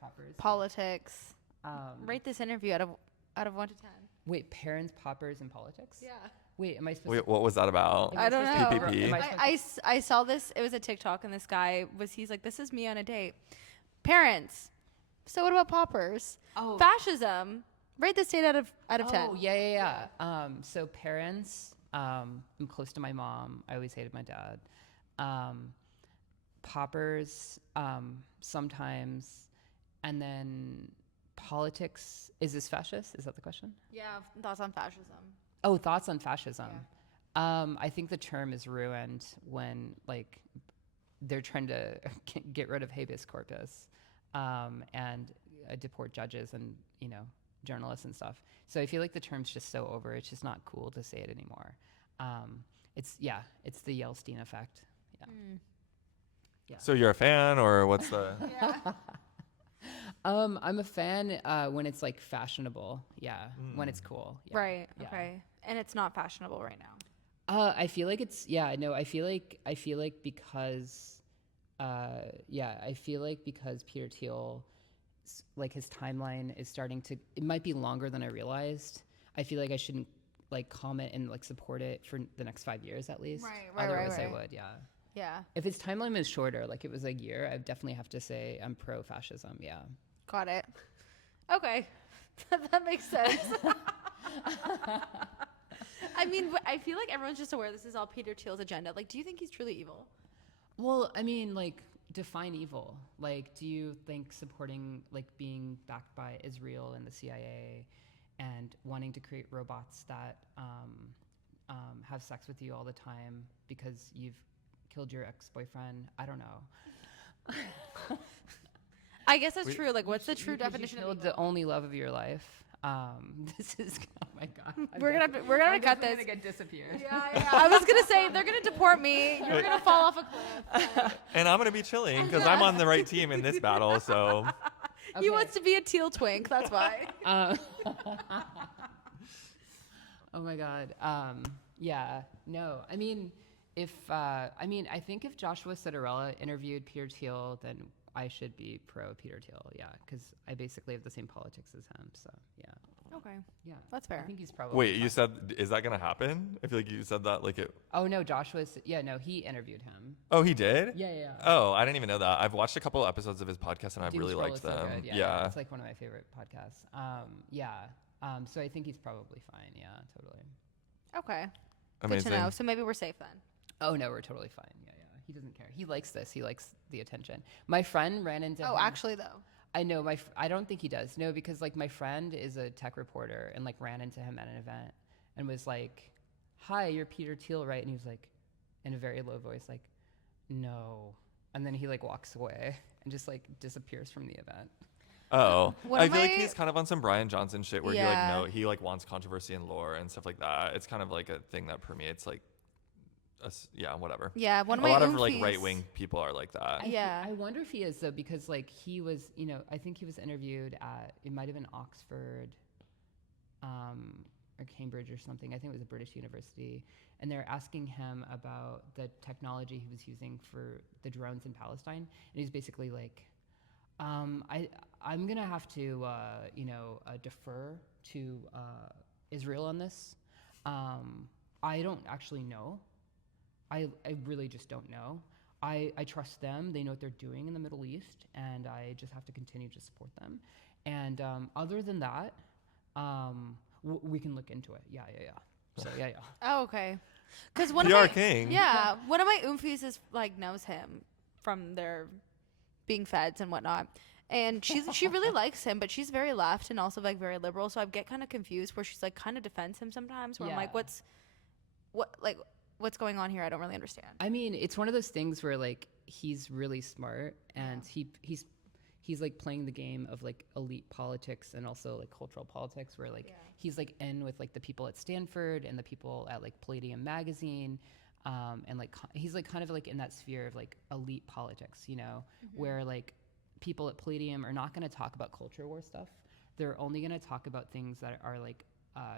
poppers. politics. Um, Rate this interview out of 1 to 10. Wait, parents, poppers, and politics? Yeah. Wait, am I supposed Wait, what was that about? I don't know. PPP. Am I supposed I saw this. It was a TikTok, and this guy he's like, "This is me on a date." Parents. So what about poppers? Oh. Fascism. Rate this date out of 10. Oh, yeah. So parents, I'm close to my mom. I always hated my dad. Poppers, sometimes. And then politics. Is this fascist? Is that the question? Yeah. Thoughts on fascism. Oh, thoughts on fascism. I think the term is ruined when like they're trying to get rid of habeas corpus and deport judges and journalists and stuff. So I feel like the term's just so over. It's just not cool to say it anymore. It's the Yeltsin effect. Yeah. So you're a fan, or what's the? I'm a fan when it's like fashionable. Yeah, when it's cool. Yeah. Right. Yeah. Okay. And it's not fashionable right now. I feel like it's I feel like because Peter Thiel, like his timeline is starting to. It might be longer than I realized. I feel like I shouldn't like comment and like support it for the next 5 years at least. Right, Otherwise, right. I would. Yeah. Yeah. If its timeline is shorter, like it was a year, I definitely have to say I'm pro-fascism. Yeah. Got it. Okay. That makes sense. I mean, I feel like everyone's just aware this is all Peter Thiel's agenda. Like, do you think he's truly evil? Well, I mean, like, define evil. Like, do you think supporting, like, being backed by Israel and the CIA and wanting to create robots that have sex with you all the time because you've killed your ex-boyfriend. I don't know. I guess that's true. Like, what's the true Because definition you of killed evil? the only love of your life. This is, oh my God. We're gonna have to cut this. I'm gonna get disappeared. Yeah. I was gonna say they're gonna deport me. You're gonna fall off a cliff. And I'm gonna be chilling because I'm on the right team in this battle. So He wants to be a teal twink. That's why. Oh my God. Yeah. No. I mean, I think if Joshua Citarella interviewed Peter Thiel, then I should be pro Peter Thiel. Yeah, because I basically have the same politics as him. So yeah. Okay. Yeah. That's fair. I think he's probably. wait, you fine. said, is that gonna happen? I feel like you said that like it. Oh no, no, he interviewed him. Oh, he did. Yeah. Oh, I didn't even know that. I've watched a couple episodes of his podcast and I've Doom really Scroll liked is so them. good. Yeah. It's like one of my favorite podcasts. So I think he's probably fine. Yeah, totally. Okay. Amazing. Good to know. So maybe we're safe then. Oh no, we're totally fine. Yeah. He doesn't care. He likes this. He likes the attention. My friend ran into him. Oh, actually though. I know I don't think he does. No, because like my friend is a tech reporter and like ran into him at an event and was like, "Hi, you're Peter Thiel, right?" And he was like, in a very low voice, like, "No." And then he like walks away and just like disappears from the event. Oh, What I am feel like I- he's kind of on some Brian Johnson shit where Yeah. he like wants controversy and lore and stuff like that. It's kind of like a thing that permeates like us. Yeah, whatever. Yeah. One of A my lot of like oomfies- right wing people are like that. Yeah. I wonder if he is though, because like he was, I think he was interviewed at, it might have been Oxford, or Cambridge or something. I think it was a British university, and they're asking him about the technology he was using for the drones in Palestine, and he's basically like, I'm gonna have to, defer to Israel on this. I don't actually know. I really just don't know. I trust them. They know what they're doing in the Middle East, and I just have to continue to support them. And other than that, we can look into it. Yeah. So yeah. Oh, okay. Because one PR of my king. Yeah, one of my oomfies is like knows him from their being feds and whatnot. And she really likes him, but she's very left and also like very liberal. So I get kind of confused where she's like kind of defends him sometimes. Where I'm like, Yeah. what's going on here? I don't really understand. I mean, it's one of those things where like he's really smart and he's like playing the game of like elite politics and also like cultural politics where like he's like in with like the people at Stanford and the people at like Palladium magazine, and like he's like kind of like in that sphere of like elite politics, where like people at Palladium are not going to talk about culture war stuff. They're only going to talk about things that are like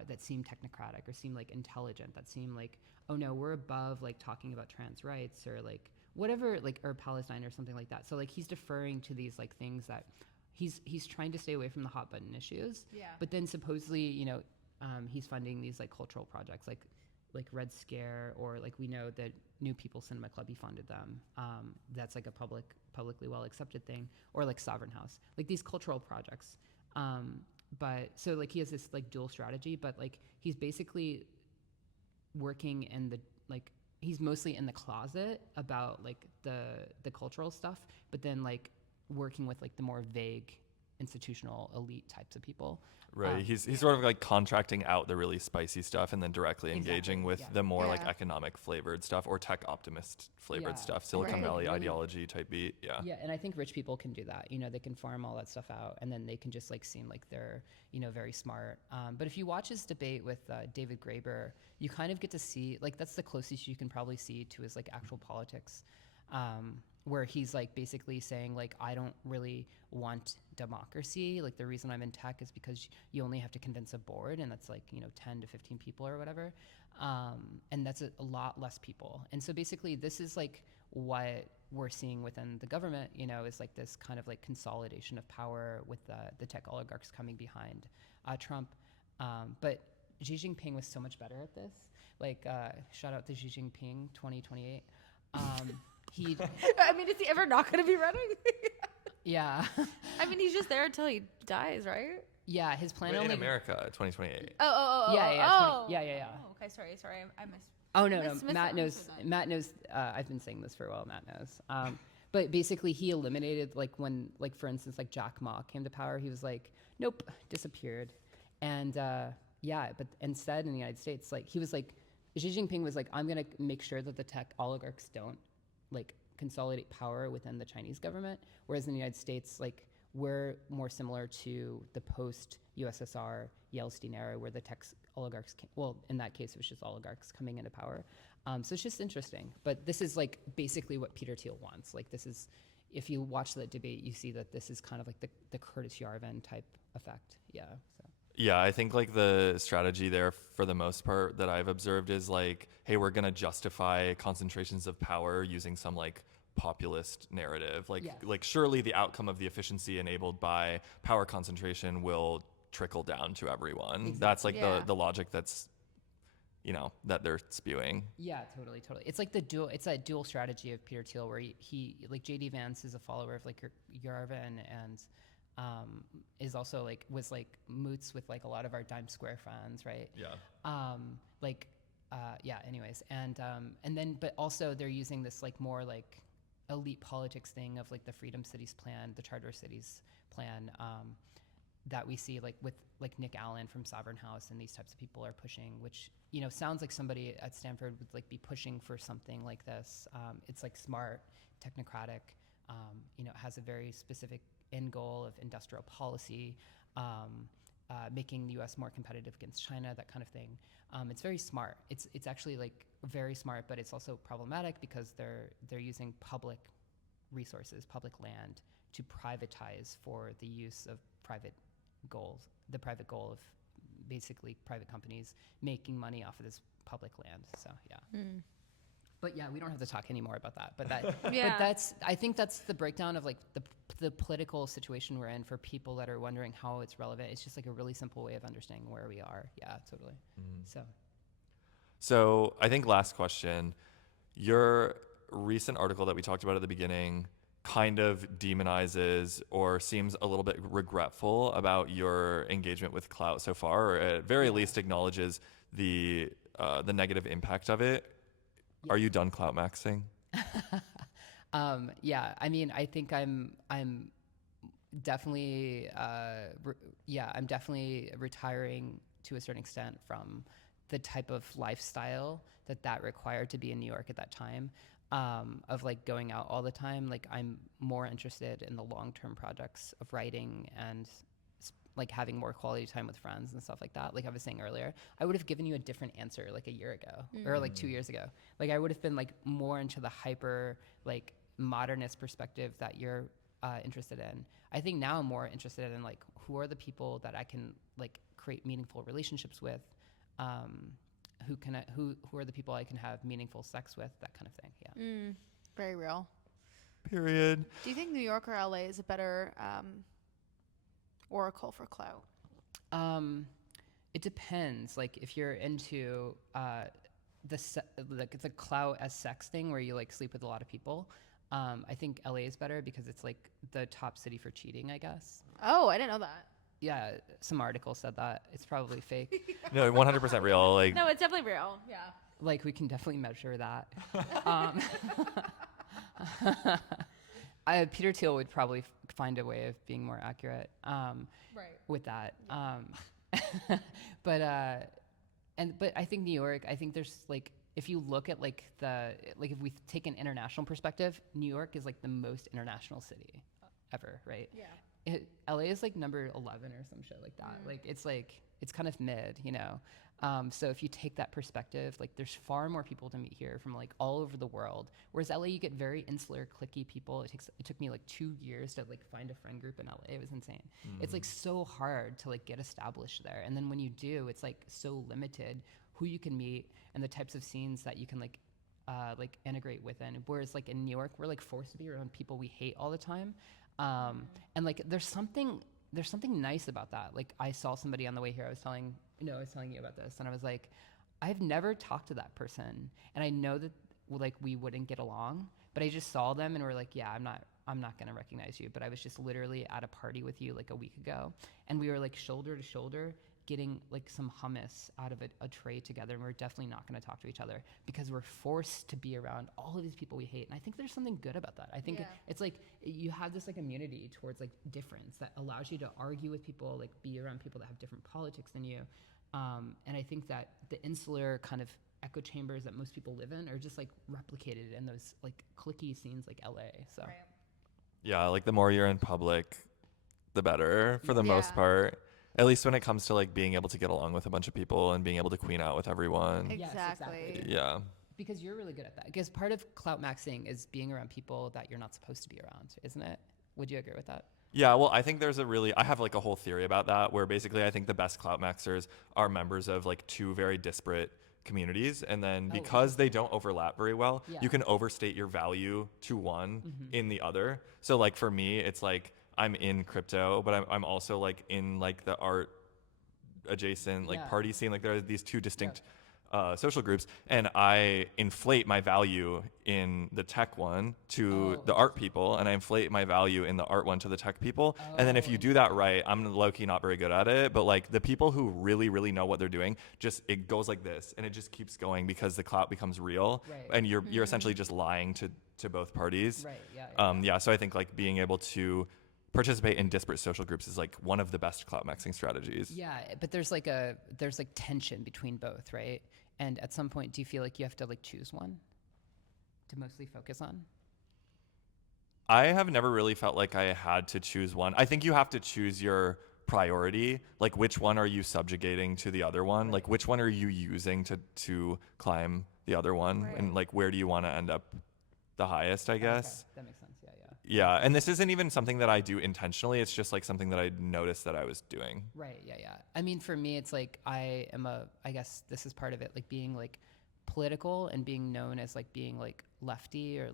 that seem technocratic or seem like intelligent, that seem like, oh no, we're above like talking about trans rights or like whatever, like, or Palestine or something like that. So like he's deferring to these like things that he's trying to stay away from the hot button issues. Yeah. But then supposedly, he's funding these like cultural projects like Red Scare, or like we know that New People Cinema Club, he funded them. That's like a publicly well accepted thing, or like Sovereign House, like these cultural projects. But so like he has this like dual strategy, but like he's basically working in the like he's mostly in the closet about like the cultural stuff, but then like working with like the more vague institutional elite types of people. Right. He's sort of like contracting out the really spicy stuff and then directly engaging Exactly, with yeah. the more like Yeah. economic flavored stuff or tech optimist flavored Yeah. stuff, Silicon Right. Valley Really- ideology type beat. Yeah. Yeah, and I think rich people can do that. They can farm all that stuff out, and then they can just like seem like they're very smart. But if you watch his debate with David Graeber, you kind of get to see like that's the closest you can probably see to his like actual politics, where he's like basically saying like I don't really want democracy. Like the reason I'm in tech is because you only have to convince a board, and that's like 10 to 15 people or whatever, and that's a lot less people. And so basically, this is like what we're seeing within the government, is like this kind of like consolidation of power with the tech oligarchs coming behind Trump. But Xi Jinping was so much better at this. Like, shout out to Xi Jinping 2028. He, I mean, is he ever not going to be running? yeah, I mean, he's just there until he dies, right? yeah. His plan In only. America, 2028. Oh. Yeah, yeah. Oh, okay, sorry. I missed. Oh no, Miss- Matt knows. misunderstood that. Matt knows. I've been saying this for a while. Matt knows. But basically, he eliminated like when, like for instance, like Jack Ma came to power. He was like, nope, disappeared. And but instead in the United States, like he was like, Xi Jinping was like, I'm gonna make sure that the tech oligarchs don't like consolidate power within the Chinese government, whereas in the United States, like we're more similar to the post-USSR Yeltsin era, where the tech oligarchs well, in that case, it was just oligarchs coming into power. So it's just interesting. But this is like basically what Peter Thiel wants. Like this is, if you watch that debate, you see that this is kind of like the Curtis Yarvin type effect. Yeah. So. Yeah, I think like the strategy there for the most part that I've observed is like, hey, we're going to justify concentrations of power using some like populist narrative. Like, Yes. like surely the outcome of the efficiency enabled by power concentration will trickle down to everyone. Exactly. That's like Yeah. the logic that's, you know, that they're spewing. Yeah, totally. It's like it's that dual strategy of Peter Thiel, where he like JD Vance is a follower of like Yarvin, and is also like was like moots with like a lot of our Dime Square friends, right? Yeah. Yeah. Anyways, and then but also they're using this like more like elite politics thing of like the Freedom Cities plan, the Charter Cities plan, that we see like with like Nick Allen from Sovereign House, and these types of people are pushing, which, you know, sounds like somebody at Stanford would like be pushing for something like this. It's like smart, technocratic, you know, it has a very specific end goal of industrial policy, making the U.S. more competitive against China, that kind of thing. It's very smart. It's actually like very smart, but it's also problematic because they're using public resources, public land, to privatize for the use of private goals. The private goal of basically private companies making money off of this public land. So yeah. But yeah, we don't have to talk anymore about that. But that, Yeah. but I think that's the breakdown of like the political situation we're in for people that are wondering how it's relevant. It's just like a really simple way of understanding where we are. Yeah, totally. So I think last question, your recent article that we talked about at the beginning kind of demonizes or seems a little bit regretful about your engagement with Clout so far, or at very least acknowledges the negative impact of it. Yeah. Are you done Cloutmaxxing? Yeah, I mean, I think I'm definitely, I'm definitely retiring to a certain extent from the type of lifestyle that required to be in New York at that time, of like going out all the time. Like I'm more interested in the long-term projects of writing and like having more quality time with friends and stuff like that. Like I was saying earlier, I would have given you a different answer like a year ago or like 2 years ago. Like I would have been like more into the hyper like modernist perspective that you're interested in. I think now I'm more interested in like who are the people that I can like create meaningful relationships with, who are the people I can have meaningful sex with, that kind of thing. Yeah. Very real. Period. Do you think New York or LA is a better oracle for Clout? It depends. Like if you're into the Clout as sex thing where you like sleep with a lot of people, I think LA is better because it's like the top city for cheating, I guess. Oh, I didn't know that. Yeah, some article said that. It's probably fake. No, 100% real. Like No, it's definitely real. Yeah. Like we can definitely measure that. Peter Thiel would probably find a way of being more accurate with that. But I think New York, I think there's like, if you look at like if we take an international perspective, New York is like the most international city ever, right? Yeah. LA is like number 11 or some shit like that. Like it's kind of mid, you know? So if you take that perspective, like there's far more people to meet here from like all over the world. Whereas LA, you get very insular, cliquey people. It took me like 2 years to like find a friend group in LA. It was insane. It's like so hard to like get established there. And then when you do, it's like so limited who you can meet and the types of scenes that you can like integrate within. Whereas like in New York, we're like forced to be around people we hate all the time. And like there's something nice about that. Like I saw somebody on the way here. I was telling you about this, and I was like, I've never talked to that person, and I know that like we wouldn't get along, but I just saw them and we're like, yeah, I'm not gonna recognize you, but I was just literally at a party with you like a week ago, and we were like shoulder to shoulder getting like some hummus out of a tray together, and we're definitely not going to talk to each other because we're forced to be around all of these people we hate. And I think there's something good about that. I think it's like you have this like immunity towards like difference that allows you to argue with people, like be around people that have different politics than you. And I think that the insular kind of echo chambers that most people live in are just like replicated in those like cliquey scenes like LA. So Right. Yeah, like the more you're in public, the better for the most Yeah. part. At least when it comes to like being able to get along with a bunch of people and being able to queen out with everyone. Yes, Exactly. exactly. Yeah. Because you're really good at that. Because part of cloutmaxxing is being around people that you're not supposed to be around, isn't it? Would you agree with that? Yeah, well, I think I have like a whole theory about that where basically I think the best clout maxers are members of like two very disparate communities. And then because they don't overlap very well, Yeah. you can overstate your value to one in the other. So like for me, it's like I'm in crypto, but I'm also like in like the art adjacent like Yeah. party scene. Like there are these two distinct social groups, and I inflate my value in the tech one to the art people, and I inflate my value in the art one to the tech people. And then if you do that right, I'm low-key not very good at it, but like the people who really, really know what they're doing, just it goes like this, and it just keeps going because the clout becomes real, Right. and you're essentially just lying to both parties. Right. Yeah. Yeah. So I think like being able to participate in disparate social groups is like one of the best clout-maxing strategies. Yeah, but there's like tension between both, right? And at some point, do you feel like you have to like choose one to mostly focus on? I have never really felt like I had to choose one. I think you have to choose your priority. Like which one are you subjugating to the other one? Like which one are you using to climb the other one? Right. And like where do you want to end up the highest, I guess? Okay, that makes sense. Yeah. Yeah, and this isn't even something that I do intentionally. It's just like something that I noticed that I was doing. Right. Yeah. I mean, for me, it's like I guess this is part of it, like being like political and being known as like being like lefty or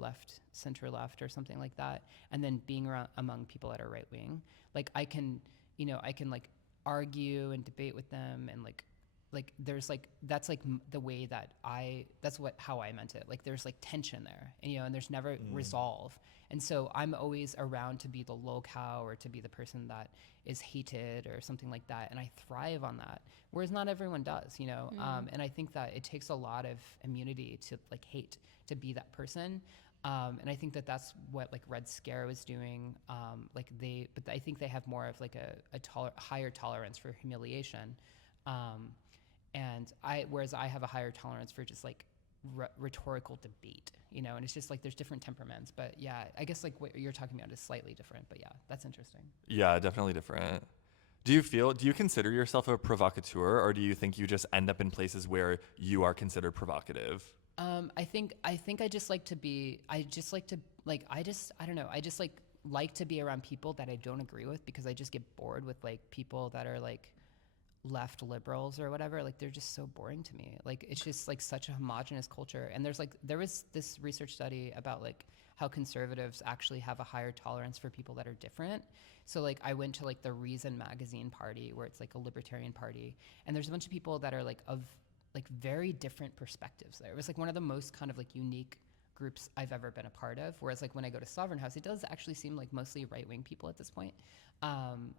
center left or something like that, and then being around among people that are right wing. Like I can like argue and debate with them, and like there's like that's like the way that how I meant it. Like there's like tension there, and and there's never resolve. And so I'm always around to be the lolcow or to be the person that is hated or something like that. And I thrive on that. Whereas not everyone does, and I think that it takes a lot of immunity to like hate, to be that person. And I think that that's what like Red Scare was doing. But I think they have more of like a higher tolerance for humiliation. Whereas I have a higher tolerance for just like rhetorical debate, and it's just like there's different temperaments. But yeah, I guess like what you're talking about is slightly different. But yeah, that's interesting. Yeah, definitely different. Do you consider yourself a provocateur, or do you think you just end up in places where you are considered provocative? I think I just like to be. I don't know. I just like to be around people that I don't agree with, because I just get bored with like people that are like left liberals or whatever. Like they're just so boring to me. Like it's just like such a homogenous culture. And there was this research study about like how conservatives actually have a higher tolerance for people that are different. So like I went to like the Reason magazine party, where it's like a libertarian party, and there's a bunch of people that are like of like very different perspectives there. It was like one of the most kind of like unique groups I've ever been a part of. Whereas like when I go to Sovereign House, it does actually seem like mostly right-wing people at this point,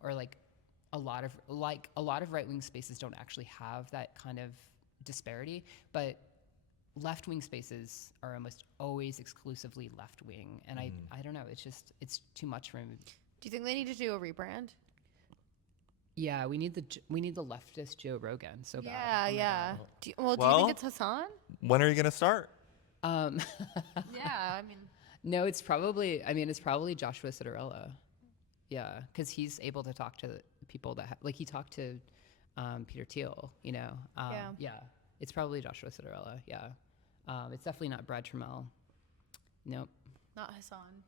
or like a lot of right-wing spaces don't actually have that kind of disparity, but left-wing spaces are almost always exclusively left-wing, and I don't know, it's too much for me. Do you think they need to do a rebrand? Yeah, we need the leftist Joe Rogan so bad. Yeah. Do you Well- think it's Hassan? When are you gonna start? Yeah, I mean, No, it's probably Joshua Citarella. Yeah, because he's able to talk to people that like he talked to Peter Thiel, Yeah, it's probably Joshua Citarella. Yeah, it's definitely not Brad Trammell. Nope. not Hassan.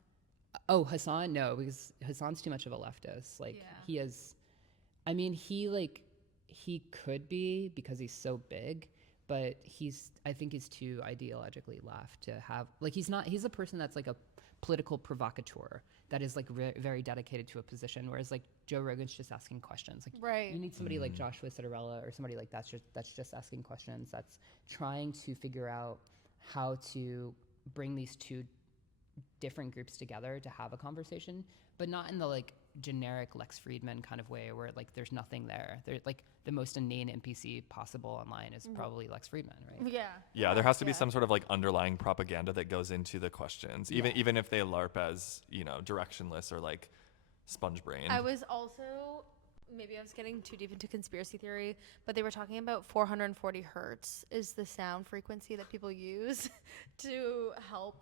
Oh, Hassan? No, because Hassan's too much of a leftist. Like Yeah. he is. I mean, he could be, because he's so big, but I think he's too ideologically left to have, like, he's a person that's like a political provocateur that is like very dedicated to a position, whereas like Joe Rogan's just asking questions. Like, Right. you need somebody like Joshua Citarella or somebody like that's just asking questions, that's trying to figure out how to bring these two different groups together to have a conversation, but not in the like generic Lex Friedman kind of way where like there's nothing there. They're like the most inane NPC possible online is probably Lex Friedman, right? Yeah. Yeah, there has to be some sort of like underlying propaganda that goes into the questions, even if they LARP as directionless or like sponge brain. I was also maybe I was getting too deep into conspiracy theory, but they were talking about 440 hertz is the sound frequency that people use to help.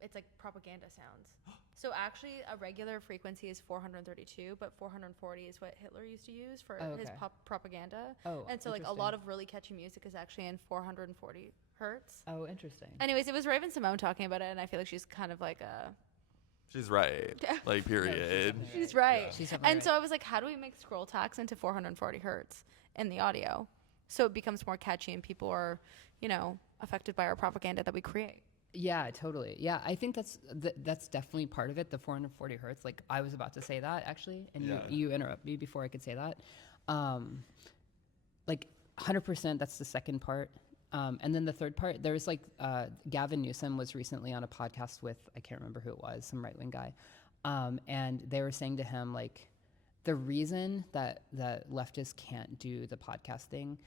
It's like propaganda sounds. So actually, a regular frequency is 432, but 440 is what Hitler used to use for his propaganda. Oh, and so like a lot of really catchy music is actually in 440 hertz. Oh, interesting. Anyways, it was Raven Simone talking about it, and I feel like she's kind of like a. She's right. Like, period. She's right. Yeah. She's definitely And right. so I was like, how do we make scroll tax into 440 hertz in the audio so it becomes more catchy and people are, affected by our propaganda that we create? Yeah, totally. Yeah, I think that's definitely part of it. The 440 hertz. Like I was about to say that actually, and you interrupt me before I could say that. Like 100%. That's the second part. And then the third part, there was like Gavin Newsom was recently on a podcast with, I can't remember who it was, some right wing guy, and they were saying to him like, the reason that leftists can't do the podcast thing,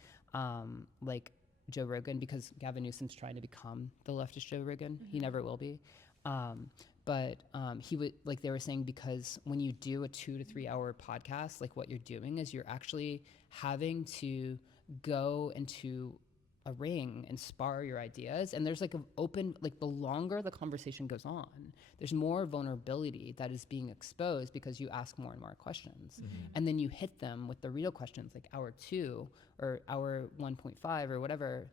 like Joe Rogan, because Gavin Newsom's trying to become the leftist Joe Rogan. Mm-hmm. He never will be. But he would, like they were saying, because when you do a 2 to 3 hour podcast, like what you're doing is you're actually having to go into a ring and spar your ideas. And there's like an open, like the longer the conversation goes on, there's more vulnerability that is being exposed because you ask more and more questions. Mm-hmm. And then you hit them with the real questions like hour 2 or hour 1.5 or whatever.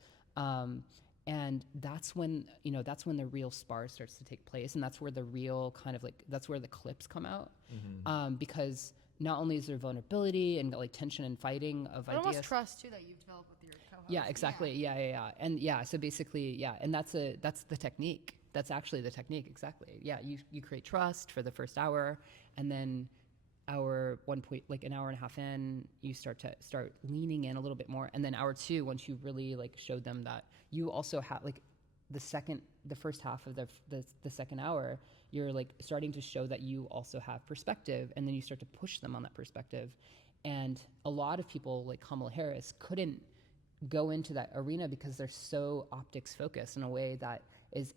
And that's when the real spar starts to take place. And that's where the real kind of like, that's where the clips come out. Mm-hmm. Because not only is there vulnerability and like tension and fighting of ideas. Almost trust too that you've developed with your co-host. Yeah, exactly. Yeah. And so basically, and that's the technique. That's actually the technique. Exactly. Yeah. You create trust for the first hour, and then an hour and a half in, you start leaning in a little bit more. And then hour 2, once you really like showed them that you also have like the first half of the second hour, you're like starting to show that you also have perspective, and then you start to push them on that perspective. And a lot of people like Kamala Harris couldn't go into that arena because they're so optics focused in a way that is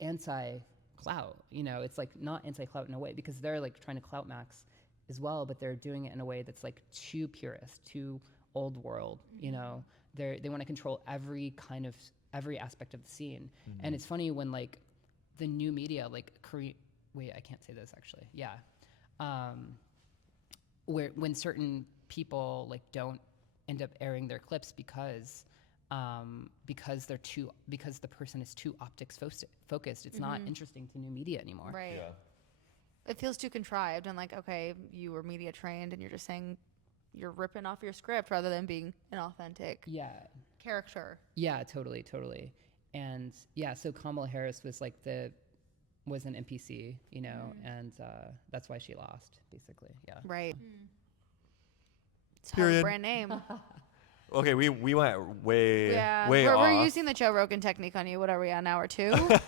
anti-clout. It's like not anti-clout in a way, because they're like trying to clout max as well, but they're doing it in a way that's like too purist, too old world. Mm-hmm. They want to control every aspect of the scene. Mm-hmm. And it's funny when like the new media, like wait, I can't say this actually. Yeah. When certain people like don't end up airing their clips because the person is too optics focused. It's not interesting to new media anymore. Right. Yeah. It feels too contrived and like, okay, you were media trained and you're just saying you're ripping off your script rather than being an authentic character. Yeah, totally. And so Kamala Harris was like was an NPC, and that's why she lost, basically. Yeah. Right. It's Period. her brand name. Okay, we went way off. We're using the Joe Rogan technique on you. What are we on, hour 2? No,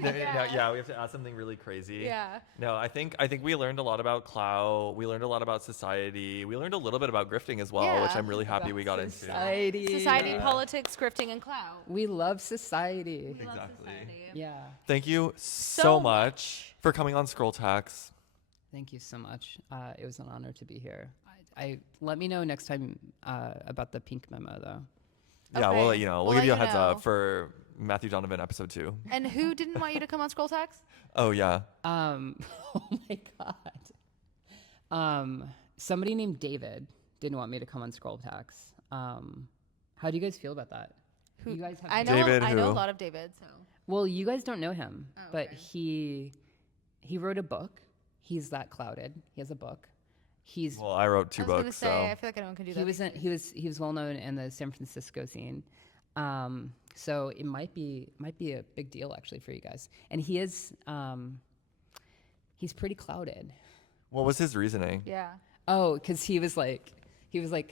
we have to add something really crazy. Yeah. No, I think we learned a lot about clout. We learned a lot about society. We learned a little bit about grifting as well, which I'm really happy we got into. Society, politics, grifting, and clout. We love society. Exactly. Yeah. Thank you so much for coming on Scroll Tax. Thank you so much. It was an honor to be here. Let me know next time about the pink memo, though. Yeah, Okay. we'll let you know. We'll give you a heads up for Matthew Donovan episode 2. And who didn't want you to come on Scroll Tax? Oh yeah. Oh my God. Somebody named David didn't want me to come on Scroll Tax. How do you guys feel about that? Who? You guys have I know. David, I know who? a lot of David. So. Well, you guys don't know him, but okay. he wrote a book. He's that clouded. He has a book. Well, I wrote 2 I was gonna books, say, so I feel like anyone can do that. He was well known in the San Francisco scene, so it might be a big deal actually for you guys. And he is he's pretty clouded. What was his reasoning? Yeah. Oh, because he was like I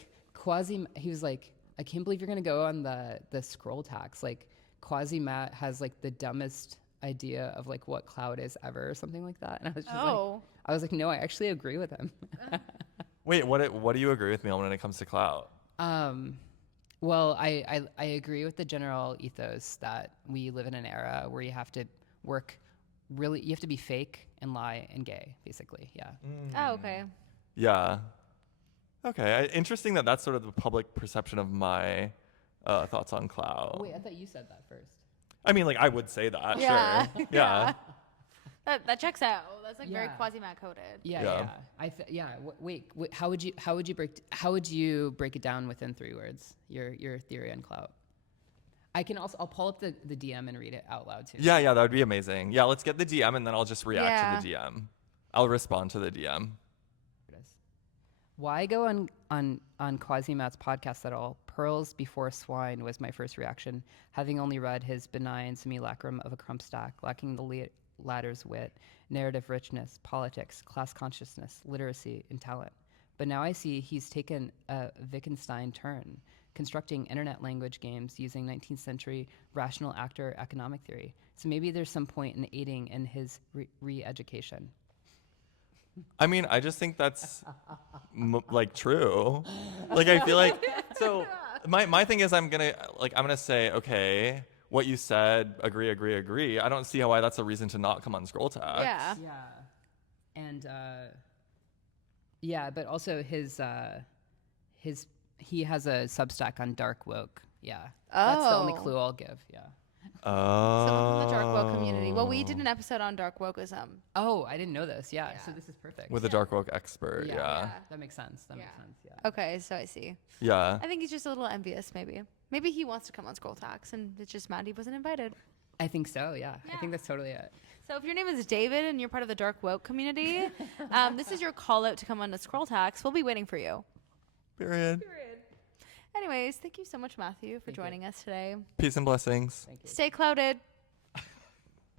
can't believe you're gonna go on the scroll tax. Like Quasi Matt has like the dumbest idea of like what cloud is ever or something like that. And I was like, no, I actually agree with him. Wait, what do you agree with me on when it comes to clout? Well, I agree with the general ethos that we live in an era where you have to you have to be fake and lie and gay, basically. Yeah. Oh, okay. Yeah. Okay. Interesting that that's sort of the public perception of my thoughts on clout. Wait, I thought you said that first. I mean, like, I would say that. Yeah. Sure. Yeah. That checks out. That's like very Yeah. Quasi-Matt coded. Yeah. Wait. How would you break it down within 3 words? Your theory on clout. I'll pull up the DM and read it out loud too. Yeah, that would be amazing. Yeah, let's get the DM and then I'll just react to the DM. I'll respond to the DM. Why go on Quasi-Matt's podcast at all? Pearls before swine was my first reaction, having only read his benign simulacrum of a Crumpstack, lacking the latter's wit, narrative richness, politics, class consciousness, literacy, and talent. But now I see he's taken a Wittgenstein turn, constructing internet language games using 19th century rational actor economic theory. So maybe there's some point in aiding in his re-education. I mean, I just think that's like true. Like, I feel like, so my thing is I'm gonna say, okay, what you said, agree. I don't see why that's a reason to not come on Scroll Tax. Yeah. And but also he has a Substack on Dark Woke. Yeah. That's the only clue I'll give. Yeah. Someone from the dark woke community. Well, we did an episode on dark wokeism. Oh, I didn't know this. Yeah. So this is perfect. With a dark woke expert. Yeah. That makes sense. Makes sense. Yeah. Okay, so I see. Yeah. I think he's just a little envious, maybe. Maybe he wants to come on Scroll Tax, and it's just mad he wasn't invited. I think so. Yeah. I think that's totally it. So if your name is David and you're part of the dark woke community, this is your call out to come on to Scroll Tax. We'll be waiting for you. Period. Anyways, thank you so much, Matthew, for joining us today. Peace and blessings. Thank you. Stay clouded.